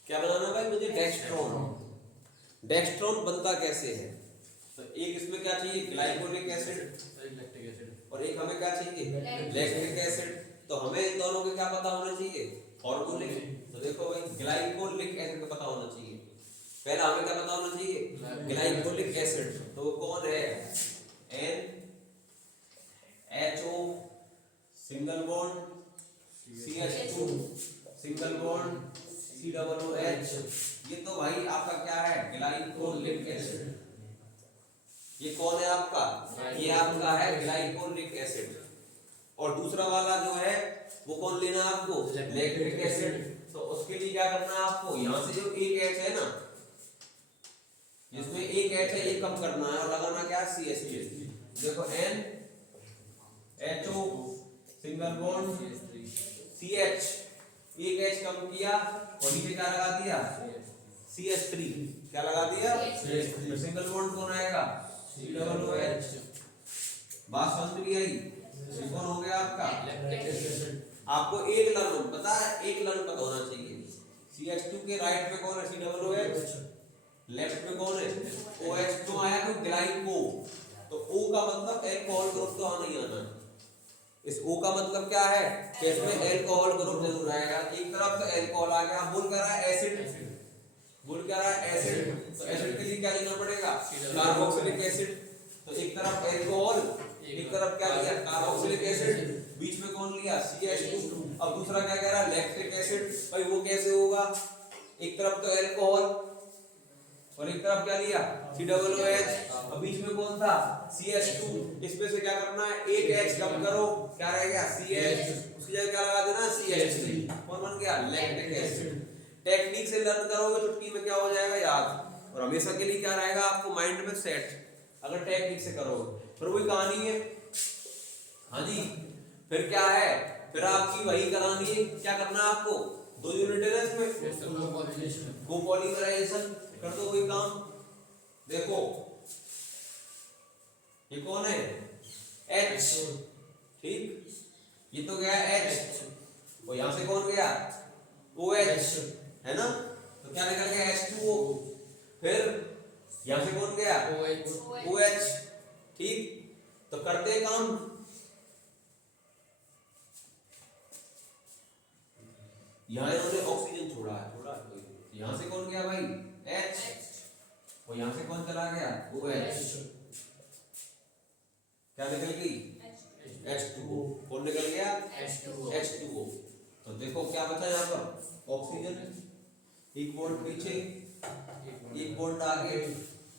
क्या बनाना भाई मुझे, डेक्स्ट्रॉन। डेक्स्ट्रॉन बनता कैसे है, तो एक इसमें क्या चाहिए, ग्लाइकोलिक एसिड, लैक्टिक एसिड, और एक हमें क्या चाहिए, लैक्टिक एसिड। तो हमें इन दोनों के क्या पता होना चाहिए, फॉर्मूले। तो देखो भाई ग्लाइकोलिक एसिड का पता होना चाहिए। पहला हमें क्या पता होना चाहिए, ग्लाइकोलिक एसिड। तो वो कौन है, NHO single bond CH2 single bond COOH। ये तो भाई आपका क्या है, ग्लाइकोलिक एसिड। ये कौन है आपका, ये आपका है ग्लाइकोलिक एसिड। और दूसरा वाला जो है वो कौन लेना है आपको, लैक्टिक एसिड। तो उसके लिए क्या करना है आपको, यहाँ से जो एक H है ना, जिसमें एक H है ये कम करना है और लगाना क्या है, CH3। देखो NHO सिंगल बॉन्ड CH, एक H कम किया और नीचे क्या लगा दिया, CH3। क्या लगा दिया, तो सिंगल बॉन्ड कौन आएगा, COOH। बात समझ में नहीं आई, ये कौन हो गया आपका, आपको एक लर्न पता है, एक लर्न पता होना चाहिए। CH2 के राइट में कौन है, COOH, लेफ्ट में कौन है, OH। क्यों आया, तो ग्लाइको। तो O का मतलब एल्कोहल ग्रुप तो आना ही आना। इस O का मतलब क्या है कि इसमें एल्कोहल ग्रुप जरूर आएगा। एक तरफ तो एल्कोहल आ गया, बोल कर रहा है एसिड, बोल क्या रहा है एसिड। तो एसिड के लिए क्या लेना पड़ेगा, कार्बोक्सिलिक एसिड। तो एक तरफ एल्कोहल, एक तरफ क्या लिया, कार्बोक्सिलिक एसिड, बीच में कौन लिया, CH2। अब दूसरा क्या कह रहा है, लैक्टिक एसिड। भाई वो कैसे होगा, एक तरफ तो एल्कोहल और एक तरफ क्या लिया, COOH, और बीच में कौन था, CH2। इसमें से क्या करना है, एक H कम करो, क्या रह गया, CH, उसकी जगह क्या लगा देना, CH3। कौन बन गया, लैक्टिक एसिड। टेक्निक से लर्न करोगे चुटकी में क्या हो जाएगा याद, और हमेशा के लिए क्या रहेगा आपको माइंड में सेट, अगर टेक्निक से करोगे। फिर वही कहानी है, हाँ जी। फिर क्या है, फिर आपकी वही करानी है, क्या करना है आपको, दो यूनिट है इसमें, कोपॉलीमराइजेशन कर दो वही काम। देखो ये कौन है, H, ठीक, ये तो गया H, और यहां से कौन गया, OH, है ना। तो क्या निकल गया, H2O। फिर यहां से कौन गया, OH, ठीक। तो करते हैं काम, यहां इन्होंने ऑक्सीजन छोड़ा है, यहां से कौन गया भाई, H, और यहां से कौन चला गया, OH। क्या निकल गई, H2O। कौन निकल गया, H2O। तो देखो क्या बचा यहाँ पर, ऑक्सीजन, एक बॉन्ड पीछे एक बॉन्ड आगे,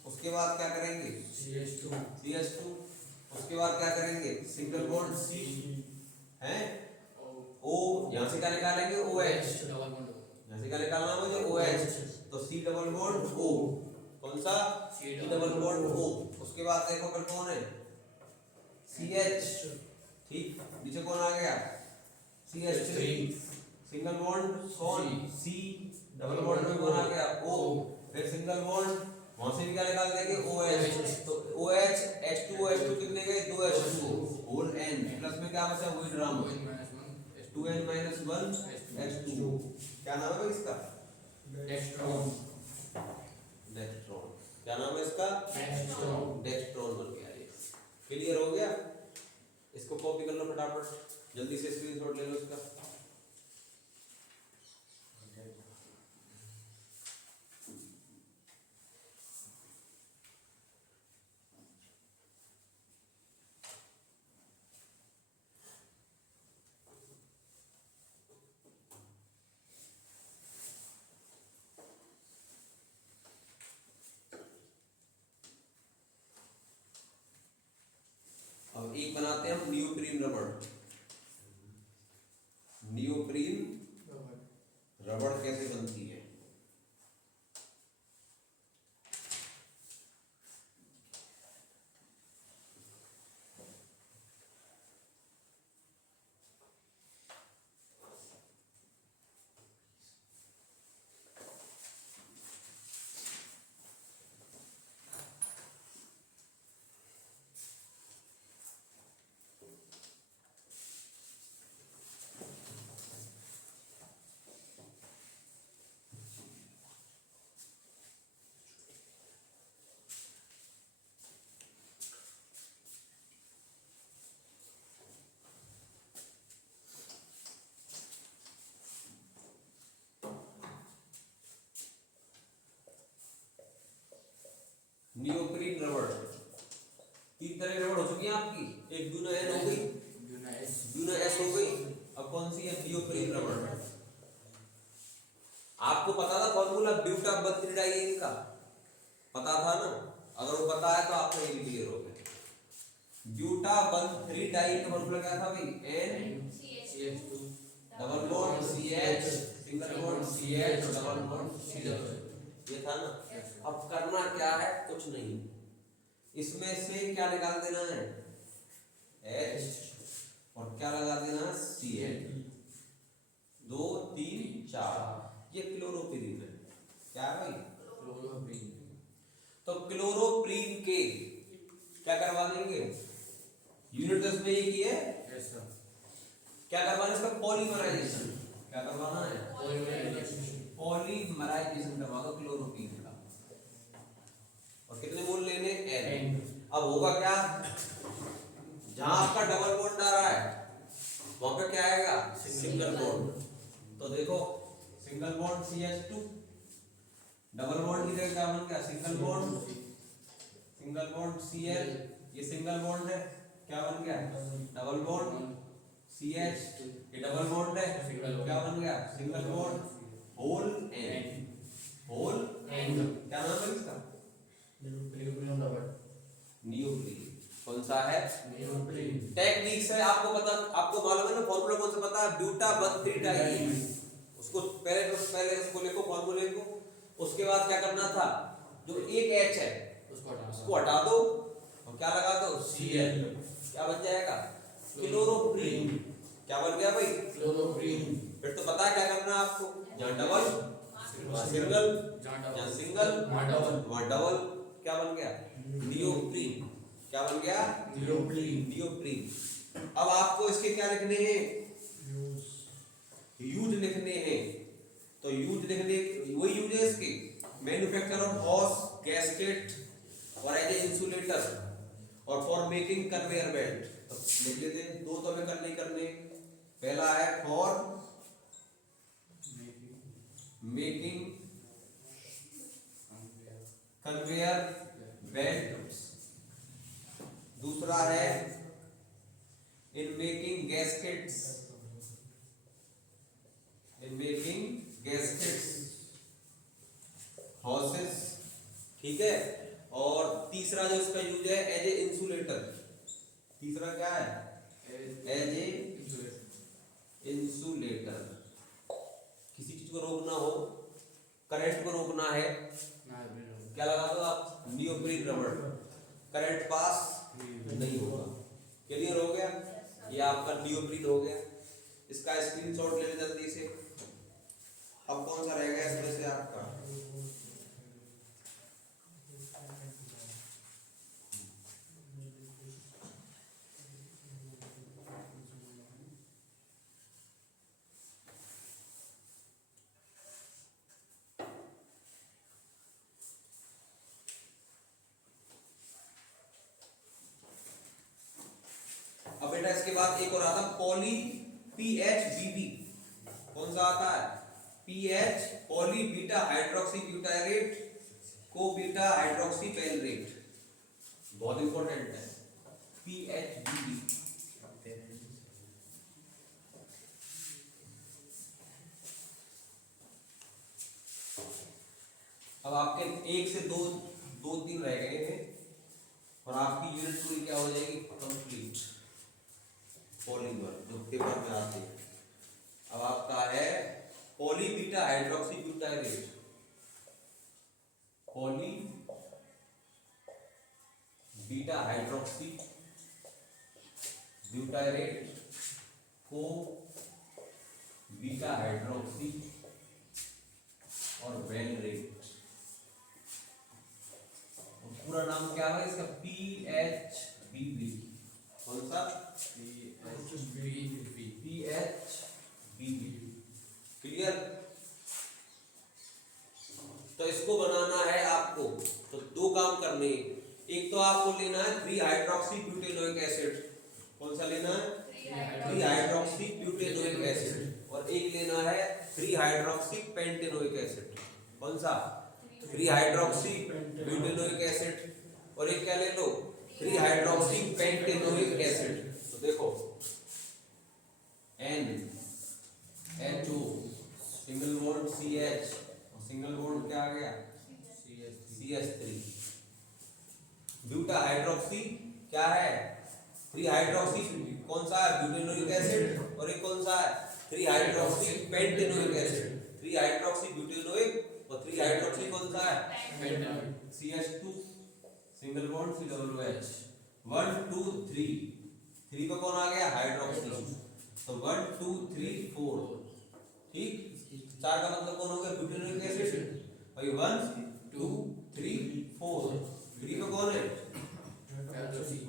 उसके बाद क्या करेंगे, CH2, उसके बाद क्या करेंगे, सिंगल बॉन्ड C है, O, यहाँ से क्या निकालेंगे, OH, यहाँ से क्या निकालना मुझे, OH। तो C डबल बॉन्ड O, कौन सा, C डबल बॉन्ड O। उसके बाद देखो फिर कौन है, CH, ठीक, नीचे कौन आ गया, CH3, सिंगल बॉन्ड कौन, C, डबल बॉन्ड में कौन आ गया, O, फिर सिंगल बॉन्ड, वहां से भी क्या निकाल देंगे, OH। तो OH, H2O, H2 कितने गए, 2 H2O, होल N, प्लस में क्या बचा, वही ड्राम, 2N-1 H2O। क्या नाम है इसका, डेक्स्ट्रॉन, डेक्स्ट्रॉन। क्या नाम है इसका, डेक्स्ट्रॉन। डेक्स्ट्रॉन बन गया ये। क्लियर हो गया, इसको कॉपी कर लो फटाफट, जल्दी से स्क्रीनशॉट ले लो इसका। बनाते हैं हम नियोप्रीन रबड़। नियोप्रीन रबड़ कैसे बनती है? नियोप्रीन रबड़, तीन तरह की रबड़ हो चुकी है आपकी। एक ब्यूनो एन हो गई, ब्यूनो एस हो गई, अब कौन सी है? नियोप्रीन रबड़। आपको पता था फॉर्मूला ब्यूटा बंथ्रीडाइन का? पता था ना? अगर वो पता है तो आपको ये क्लियर हो गया। ब्यूटा बंथ्रीडाइन का फॉर्मूला क्या था भाई? N double bond C H single bond C H double bond C H, ये था ना। अब करना क्या है? कुछ नहीं, इसमें से क्या निकाल देना है? H, और क्या लगा देना है? Cl। 2 3 4, ये क्लोरोप्रीन है। क्या है भाई? तो क्लोरोप्रीन के क्या करवा देंगे? यूनिट 10 में ये की है। क्या करवाना है इसका? पॉलीमराइजेशन। क्या करवाना है? पॉलीमराइजेशन करवा दो क्लोरोप्रीन का। और कितने मोल लेने? N। अब होगा क्या? जहां आपका डबल बॉन्ड आ रहा है वहां पे क्या आएगा? Single bond. तो देखो single bond CH2, double bond की जगह क्या बन गया? सिंगल बॉन्ड Cl, ये सिंगल बॉन्ड है, क्या बन गया? डबल बॉन्ड CH, ये डबल बॉन्ड है, क्या बन गया? Single bond whole N। Whole N क्या नाम है इसका? नियोप्रीन। कौन सा है? नियोप्रीन। टेक्निक्स है आपको पता, आपको मालूम है ना फॉर्मूला कौन सा पता है? ब्यूटा बंथ्रीडाइन। उसको पहले उसको लिखो, फॉर्मूले को। उसके बाद क्या करना था? जो एक H है उसको हटा दो और क्या लगा दो? Cl। क्या बन जाएगा? क्लोरोप्रीन। क्या बन गया भाई? क्लोरोप्रीन। फिर तो पता है क्या करना है आपको? जहां डबल सिंगल, जहां सिंगल वहां डबल, क्या बन गया? नियोप्रीन। क्या बन गया? नियोप्रीन। अब आपको इसके क्या लिखने हैं? यूज लिखने हैं। तो यूज लिखने वही यूज है इसके, मैन्युफैक्चर ऑफ हॉर्स गैस्केट और एज ए इंसुलेटर और फॉर मेकिंग कन्वेयर बेल्ट। तो लिख लेते हैं, दो तो हमें करने। पहला है फॉर मेकिंग कन्वेयर बेल्ट, दूसरा है इन मेकिंग गैस्केट्स, हॉर्सेस, ठीक है। और तीसरा जो इसका यूज है एज ए इंसुलेटर। तीसरा क्या है? As a insulator. किसी चीज को रोकना हो, करंट को रोकना है, क्या लगा दो आप? नियोप्रीन रबड़। करंट पास नहीं होगा। क्लियर हो गया? ये आपका नियोप्रीन हो गया। इसका स्क्रीनशॉट ले लें जल्दी से। अब कौन सा रहेगा इसमें से आपका? अब बेटा इसके बाद एक और आता पॉली PHBB। कौन सा आता है? PH poly beta hydroxy butyrate को बीटा हाइड्रोक्सी पेनरेट। बहुत इंपॉर्टेंट है PHBB। अब आपके एक से दो तीन रह गए हैं और आपकी यूनिट पूरी क्या हो जाएगी? कंप्लीट। पॉलीमर जो पेपर में आते हैं। अब आपका है poly beta hydroxy butyrate, poly beta hydroxy butyrate को बीटा हाइड्रोक्सी और वेलरेट। पूरा नाम क्या है इसका? PHBV। कौन सा? PHBV। क्लियर? तो इसको बनाना है आपको, तो दो काम करने हैं। एक तो आपको लेना है 3 हाइड्रोक्सी ब्यूटेनोइक एसिड। कौन सा लेना है? 3 हाइड्रोक्सी ब्यूटेनोइक एसिड। और एक लेना है 3 हाइड्रोक्सी पेंटेनोइक एसिड। कौन सा? 3 हाइड्रोक्सी ब्यूटेनोइक एसिड। और एक क्या ले लो? 3 हाइड्रोक्सी पेंटेनोइक एसिड। तो देखो NHO सिंगल बॉन्ड CH और सिंगल बॉन्ड क्या आ गया? CH3। ब्यूटा हाइड्रोक्सी क्या है? 3 हाइड्रोक्सी कौन सा है? Butanoic acid. और एक कौन सा है? 3 hydroxy pentanoic acid. 3 hydroxy butanoic और 3 हाइड्रोक्सी कौन सा है? CH2 single bond COOH। 1 2 3 3 पे कौन आ गया? हाइड्रोक्सी। तो 1 2 3 4। ठीक, 4 का मतलब कौन हो गया? Butanoic acid. भाई 1 2 3 4। 3 पे कौन है?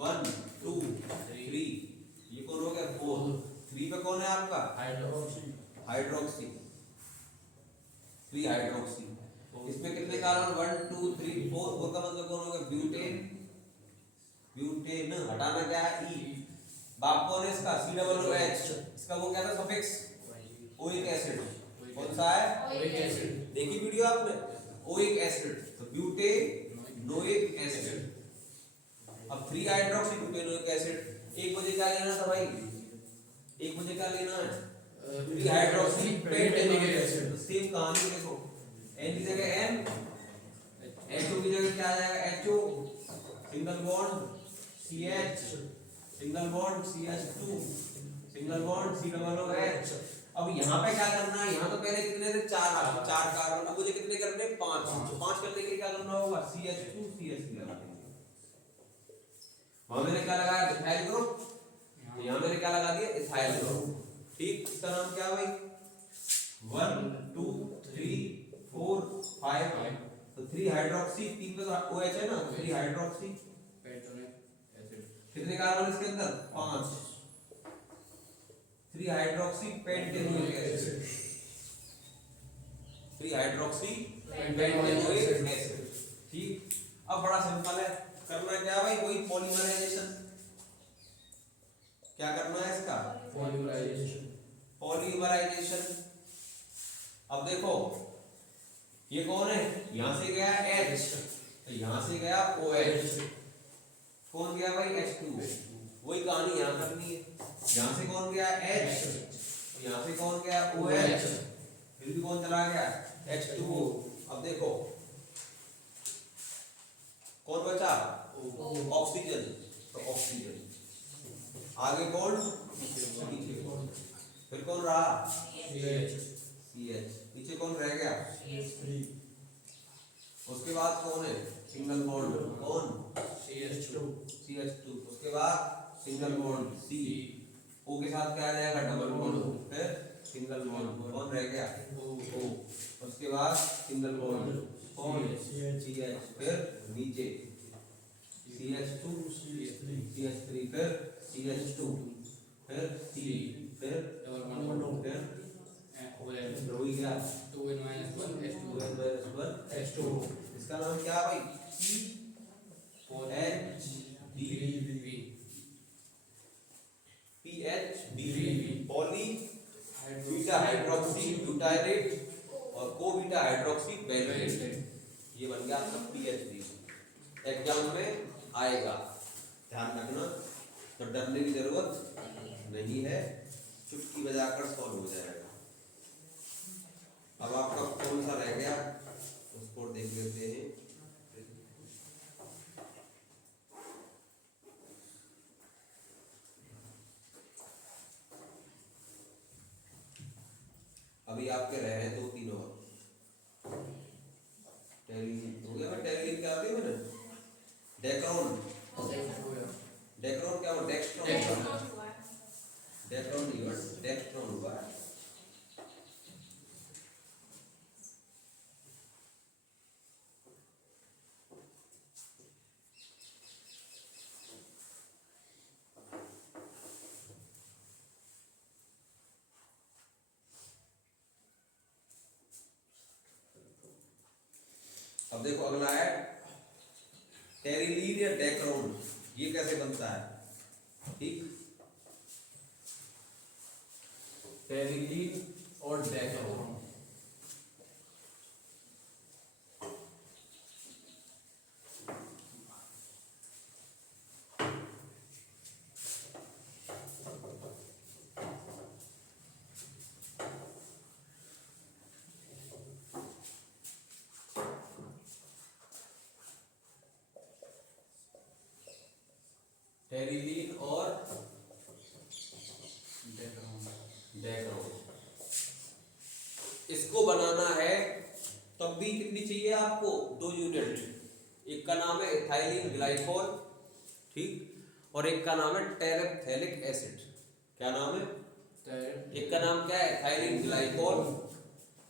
1 2 3। ये कौन हो गया? 4। 3 पे कौन है आपका? हाइड्रोक्सी। 3 हाइड्रोक्सी। इसमें कितने कार्बन? 1 2 3 4। 4 का मतलब कौन हो गया? ब्यूटेन। ब्यूटेन हटाना क्या है? ई। बाप कौन है इसका? COOH। इसका वो क्या था? Suffix oic acid. कौन सा है? Oic acid. देखी वीडियो आपने? Oic acid. तो ब्यूटेनोइक एसिड। अब 3 हाइड्रोक्सी ब्यूटेनोइक एसिड। एक मुझे क्या लेना था भाई? एक मुझे क्या लेना है? 3 हाइड्रोक्सी पेंटेनोइक एसिड। तो सेम कहानी देखो, N की जगह N, HO की जगह क्या आ जाएगा? HO single bond CH single bond CH2 single bond COOH। अब यहाँ पे क्या करना है? यहाँ तो पहले कितने थे? 4 कार्बन। अब मुझे कितने करने? 5। तो 5 करने के लिए क्या करना होगा? CH2 CH लगा देंगे। वहां मैंने क्या लगाया? Ethyl group. यहाँ मैंने क्या लगा दिया? Ethyl group. ठीक, इसका नाम क्या है भाई? 1 2 3 4 5। तो 3 हाइड्रोक्सी, 3 पे तो OH है ना? 3 हाइड्रोक्सी कितने कार्बन इसके अंदर? 5। 3 hydroxy pentanoic acid. 3 hydroxy pentanoic acid. ठीक, अब बड़ा सिंपल है। करना क्या भाई? वही पॉलीमराइजेशन। क्या करना है इसका? पॉलीमराइजेशन। अब देखो ये कौन है? यहां से गया H, तो यहां से गया OH। कौन गया भाई? H2। वही कहानी यहां करनी है। यहां से कौन गया? H, यहां से कौन गया? OH। फिर भी कौन चला गया? H2O। अब देखो कौन बचा? ऑक्सीजन। तो ऑक्सीजन आगे कौन? पीछे कौन? फिर कौन रहा? CH। पीछे कौन रह गया? उसके बाद कौन है? Single bond. कौन? CH2। उसके बाद सिंगल बॉन्ड C। O के साथ क्या आ जाएगा? Double bond. फिर सिंगल बॉन्ड। कौन रह गया? O। उसके बाद सिंगल बॉन्ड। कौन? CH। फिर नीचे CH2 CH3। फिर CH2। फिर C। फिर वही गया 2n-1 इसका नाम क्या भाई? PHBV poly beta hydroxy butyrate और को बीटा हाइड्रोक्सी बेंजीन। ये बन गया आपका PHBV। एग्जाम में आएगा, ध्यान रखना। तो डरने की जरूरत नहीं है, चुटकी बजाकर सॉल्व हो जाएगा। अब आपका कौन सा रह गया उसको देख लेते हैं। अभी आपके रह रहे हैं 2-3 और। टेरिलीन हो गया। मैं टेरिलीन क्या आती है मैंने डेक्रोन। डेक्रोन क्या हो डेक्स्ट्रॉन डेक्रोन नहीं हुआ डेक्स्ट्रॉन हुआ। अब देखो अगला है टेरिलीन या डेक्रोन, ये कैसे बनता है। ठीक, टेरिलीन और डेक्रोन। टेरिलीन और डेक्रोन। इसको बनाना है तब भी कितनी चाहिए आपको 2 यूनिट। एक का नाम है इथाइलिन ग्लाइकोल, ठीक, और एक का नाम है टेरेप्थेलिक एसिड। क्या नाम है, एक का नाम क्या है इथाइलिन ग्लाइकोल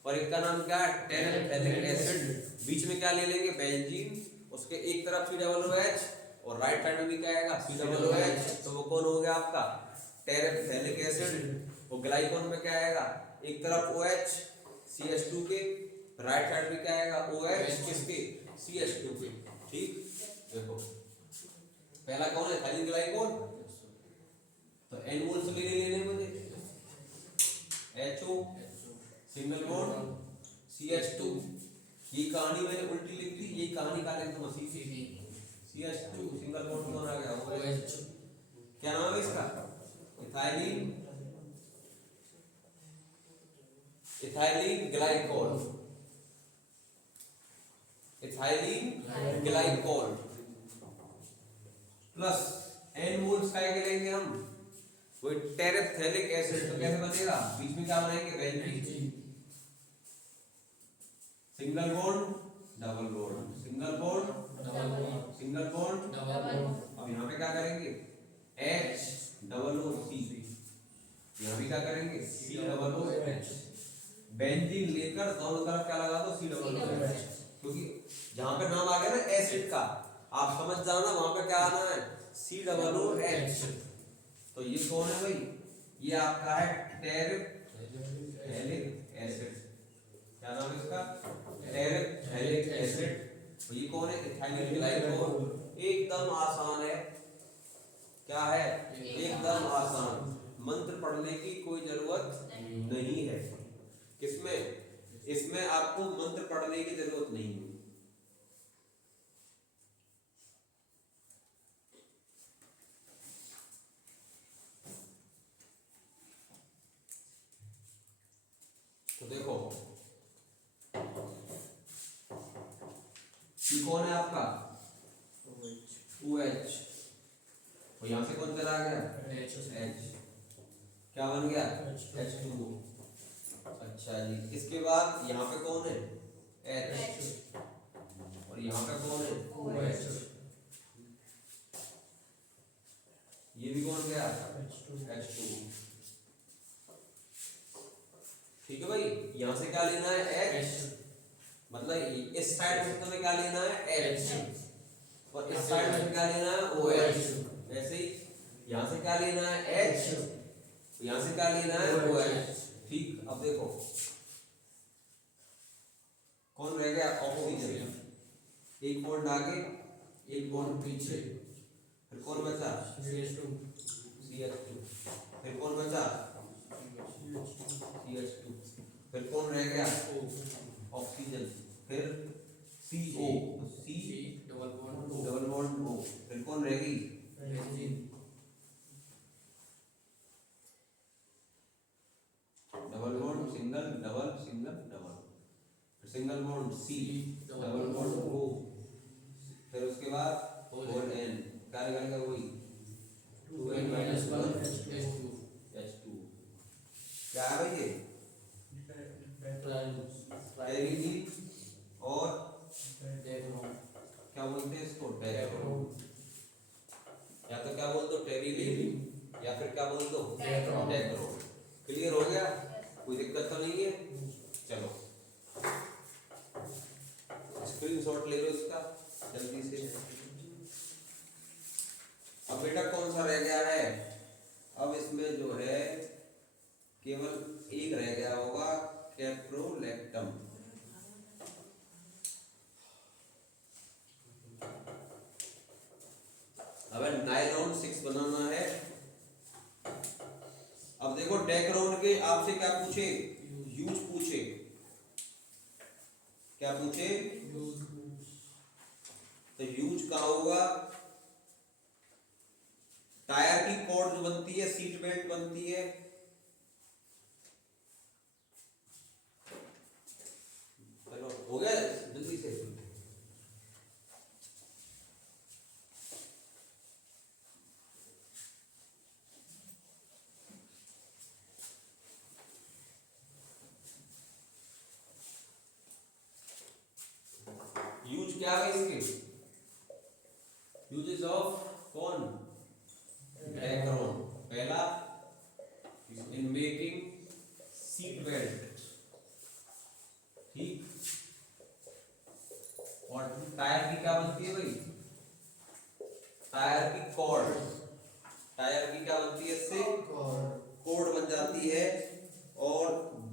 और एक का नाम क्या है टेरेप्थेलिक एसिड। बीच में क्या ले लेंगे बेंजीन, उसके एक तरफ COOH और राइट साइड में भी क्या आएगा COOH, तो वो कौन हो गया आपका टेरेप्थेलिक एसिड। और ग्लाइकोल में क्या आएगा एक तरफ OH CH2 के, राइट साइड में क्या आएगा OH किसके CH2 के। ठीक, देखो पहला कौन है इथाइलिन ग्लाइकोल, तो N मोल्स ले लेने मुझे HO सिंगल बॉन्ड CH2। ये कहानी मैंने उल्टी लिख दी, ये कहानी का लिख दूंगा CH2 सिंगल बॉन्ड कौन आ गया OH। क्या नाम है इसका ethylene glycol, ethylene glycol plus N moles का लेंगे हम वो टेरेप्थेलिक एसिड। तो कैसे बनेगा, बीच में क्या बनाएंगे benzene, single bond double bond, single bond single bond double bond. अब यहाँ पे क्या करेंगे H डबल O C, यहाँ भी क्या करेंगे COOH। बेंजीन लेकर दोनों तरफ क्या लगा दो COOH, क्योंकि जहाँ पे नाम आ गया ना एसिड का आप समझ जाना वहां पे क्या आना है COOH। तो ये कौन है भाई, ये आपका है टेरेप्थेलिक एसिड। क्या नाम है इसका टेरेप्थेलिक एसिड। तो ये कौन है इथाइलिन ग्लाइकोल। एकदम आसान है, क्या है एकदम आसान, मंत्र पढ़ने की कोई जरूरत नहीं है। किसमें, इसमें आपको मंत्र पढ़ने की जरूरत नहीं है। तो देखो ये कौन है आपका OH, और यहां से कौन चला गया H, क्या बन गया H2O। अच्छा जी, इसके बाद यहाँ पे कौन है H और यहाँ पे कौन है OH, ये भी कौन गया H2। ठीक है भाई, यहाँ से क्या लेना है H, मतलब इस साइड में तुम्हें क्या लेना है H और इस साइड में क्या लेना है OH। वैसे ही यहाँ से क्या लेना है H, यहाँ से क्या लेना है OH। ठीक, अब देखो कौन रह गया ऑक्सीजन, एक बॉन्ड आगे एक बॉन्ड पीछे, फिर कौन बचा CH2, फिर कौन बचा CH2, फिर कौन रह गया ऑक्सीजन, फिर CO C double bond O, फिर कौन रह गई double bond single double single double, फिर single bond C double bond O, फिर उसके बाद और N क्या निकलेगा वही 2N-1 H2। क्या है भाई ये टेरिलीन और क्या बोलते हैं इसको, डेक्रोन। या तो क्या बोल दो टेरिलीन या फिर क्या बोल दो डेक्रोन। क्लियर हो गया, कोई दिक्कत तो नहीं है। चलो स्क्रीनशॉट ले लो इसका जल्दी से। अब बेटा कौन सा रह गया है, अब इसमें जो है केवल एक रह गया होगा, कैप्रोलैक्टम। अब नायलॉन 6 बनाना है। अब देखो डेक्रोन के आपसे क्या पूछे, यूज पूछे, क्या पूछे, तो यूज कहाँ होगा, टायर की कॉर्ड जो बनती है, सीट बेल्ट बनती है, चलो हो गया जल्दी से। यूज क्या है इसके, यूजेस ऑफ कौन, डेक्रोन। पहला इन मेकिंग सीट बेल्ट, ठीक। और टायर की क्या बनती है भाई, टायर की कॉर्ड, टायर की क्या बनती है, इससे कॉर्ड बन जाती है। और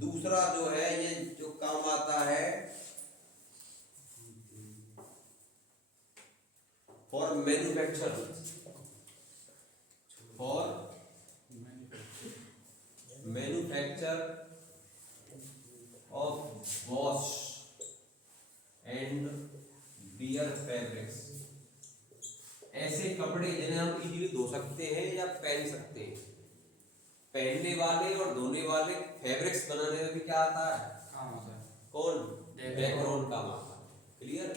दूसरा जो है ये जो काम आता है for manufacture, for manufacture of wash and wear fabrics. ऐसे कपड़े जिन्हें हम इजीली धो सकते हैं या पहन सकते हैं, पहनने वाले और धोने वाले फैब्रिक्स बनाने में भी क्या आता है, कौन, डेक्रोन काम आता है। क्लियर,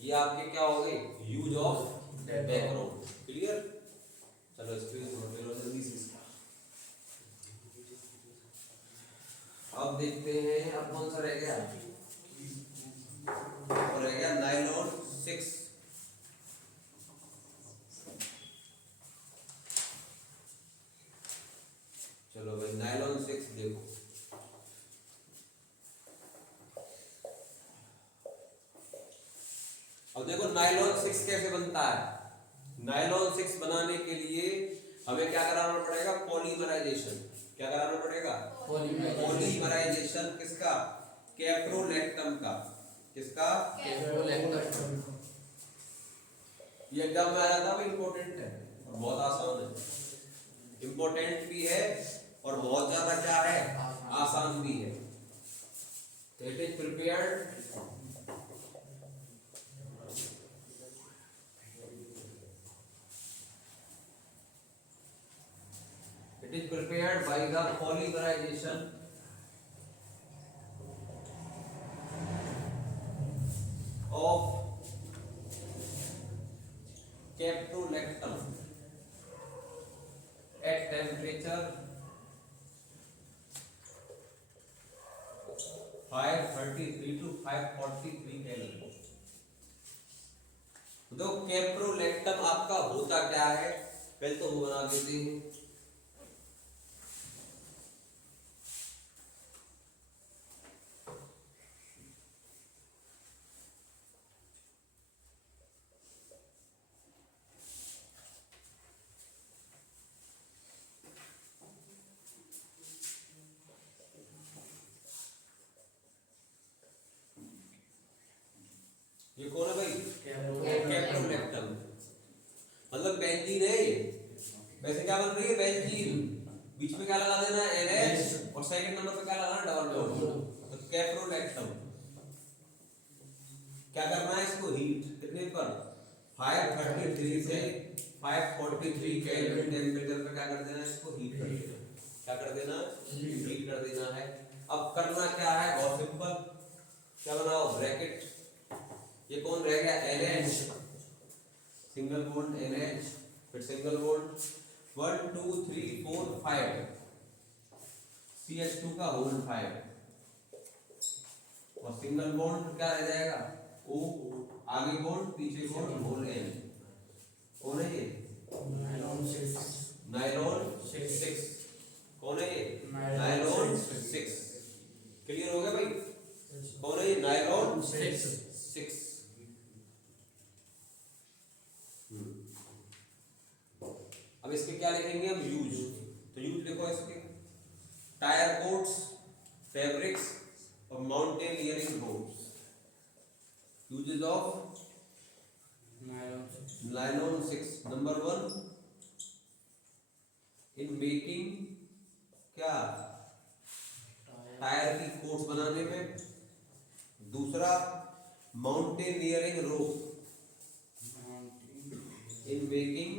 ये आपके क्या हो गए, यूज ऑफ डेक्रोन। क्लियर, चलो स्क्रीन नोट लो जल्दी से इसका। अब देखते हैं अब कौन सा रह गया, और रह गया नायलॉन 6। चलो भाई नायलॉन 6 देखो। अब देखो नायलॉन 6 कैसे बनता है। नायलॉन 6 बनाने के लिए हमें क्या कराना पड़ेगा, पॉलीमराइजेशन। क्या कराना पड़ेगा, पॉलीमराइजेशन किसका, कैप्रोलैक्टम का। किसका, ये एग्जाम में आया था, इंपॉर्टेंट है और बहुत आसान है, इंपॉर्टेंट भी है और बहुत ज्यादा क्या है, आसान भी है। It is prepared by the polymerization of caprolactam at temperature 533 to 543 Kelvin। तो कैप्रोलैक्टम आपका होता क्या है, पहले तो वो बना देते हैं। ये कौन है भाई, कैप्रोलैक्टम, मतलब बेंजीन है ये। वैसे क्या बन रही है, बेंजीन, बीच में क्या लगा देना है, NH, और सेकंड नंबर पे क्या लगाना, डबल बॉन्ड। तो कैप्रोलैक्टम क्या करना है, इसको हीट कितने पर, 533 से 543 केल्विन टेंपरेचर पे क्या कर देना है, इसको हीट कर देना। क्या कर देना, हीट कर देना है। अब करना क्या है, बहुत सिंपल, क्या बनाओ, ब्रैकेट। ये कौन रह गया, NH, सिंगल बॉन्ड NH, फिर सिंगल बॉन्ड 1 2 3 4 5 CH2 का होल 5, और सिंगल बॉन्ड क्या रह जाएगा ओ, आगे बॉन्ड पीछे बॉन्ड होल एन, कौन है ये नायलॉन 6, कौन है ये नायलॉन 6, क्लियर हो गया भाई, कौन है ये नायलॉन 6। अब इसके क्या लिखेंगे हम यूज, तो यूज लिखो इसके टायर कोट्स, फैब्रिक्स और mountaineering ropes. Uses of nylon 6, number 1 in making क्या टायर की कोट्स बनाने में, दूसरा mountaineering rope in making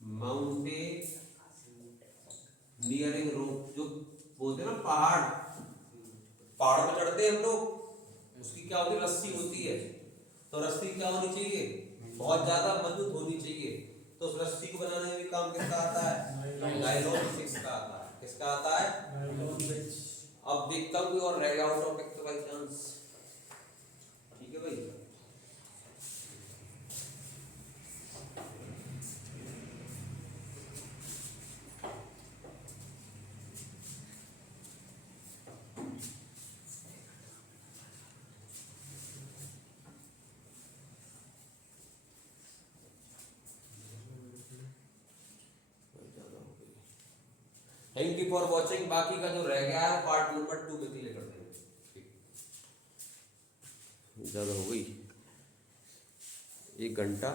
mountaineering rope, जो बोलते हैं ना पहाड़ पे चढ़ते हैं हम लोग, उसकी क्या होती है रस्सी होती है, तो रस्सी क्या होनी चाहिए बहुत ज्यादा मजबूत होनी चाहिए, तो उस रस्सी को बनाने में भी काम किसका आता है नायलॉन 6 का आता है, किसका आता है। अब देखता हूँ और रह गया टॉपिक तो बाई चांस, ठीक है भाई। थैंक यू फॉर वॉचिंग, बाकी का जो रह गया है पार्ट नंबर 2 में क्लियर कर देंगे। ज़्यादा हो गई 1 घंटा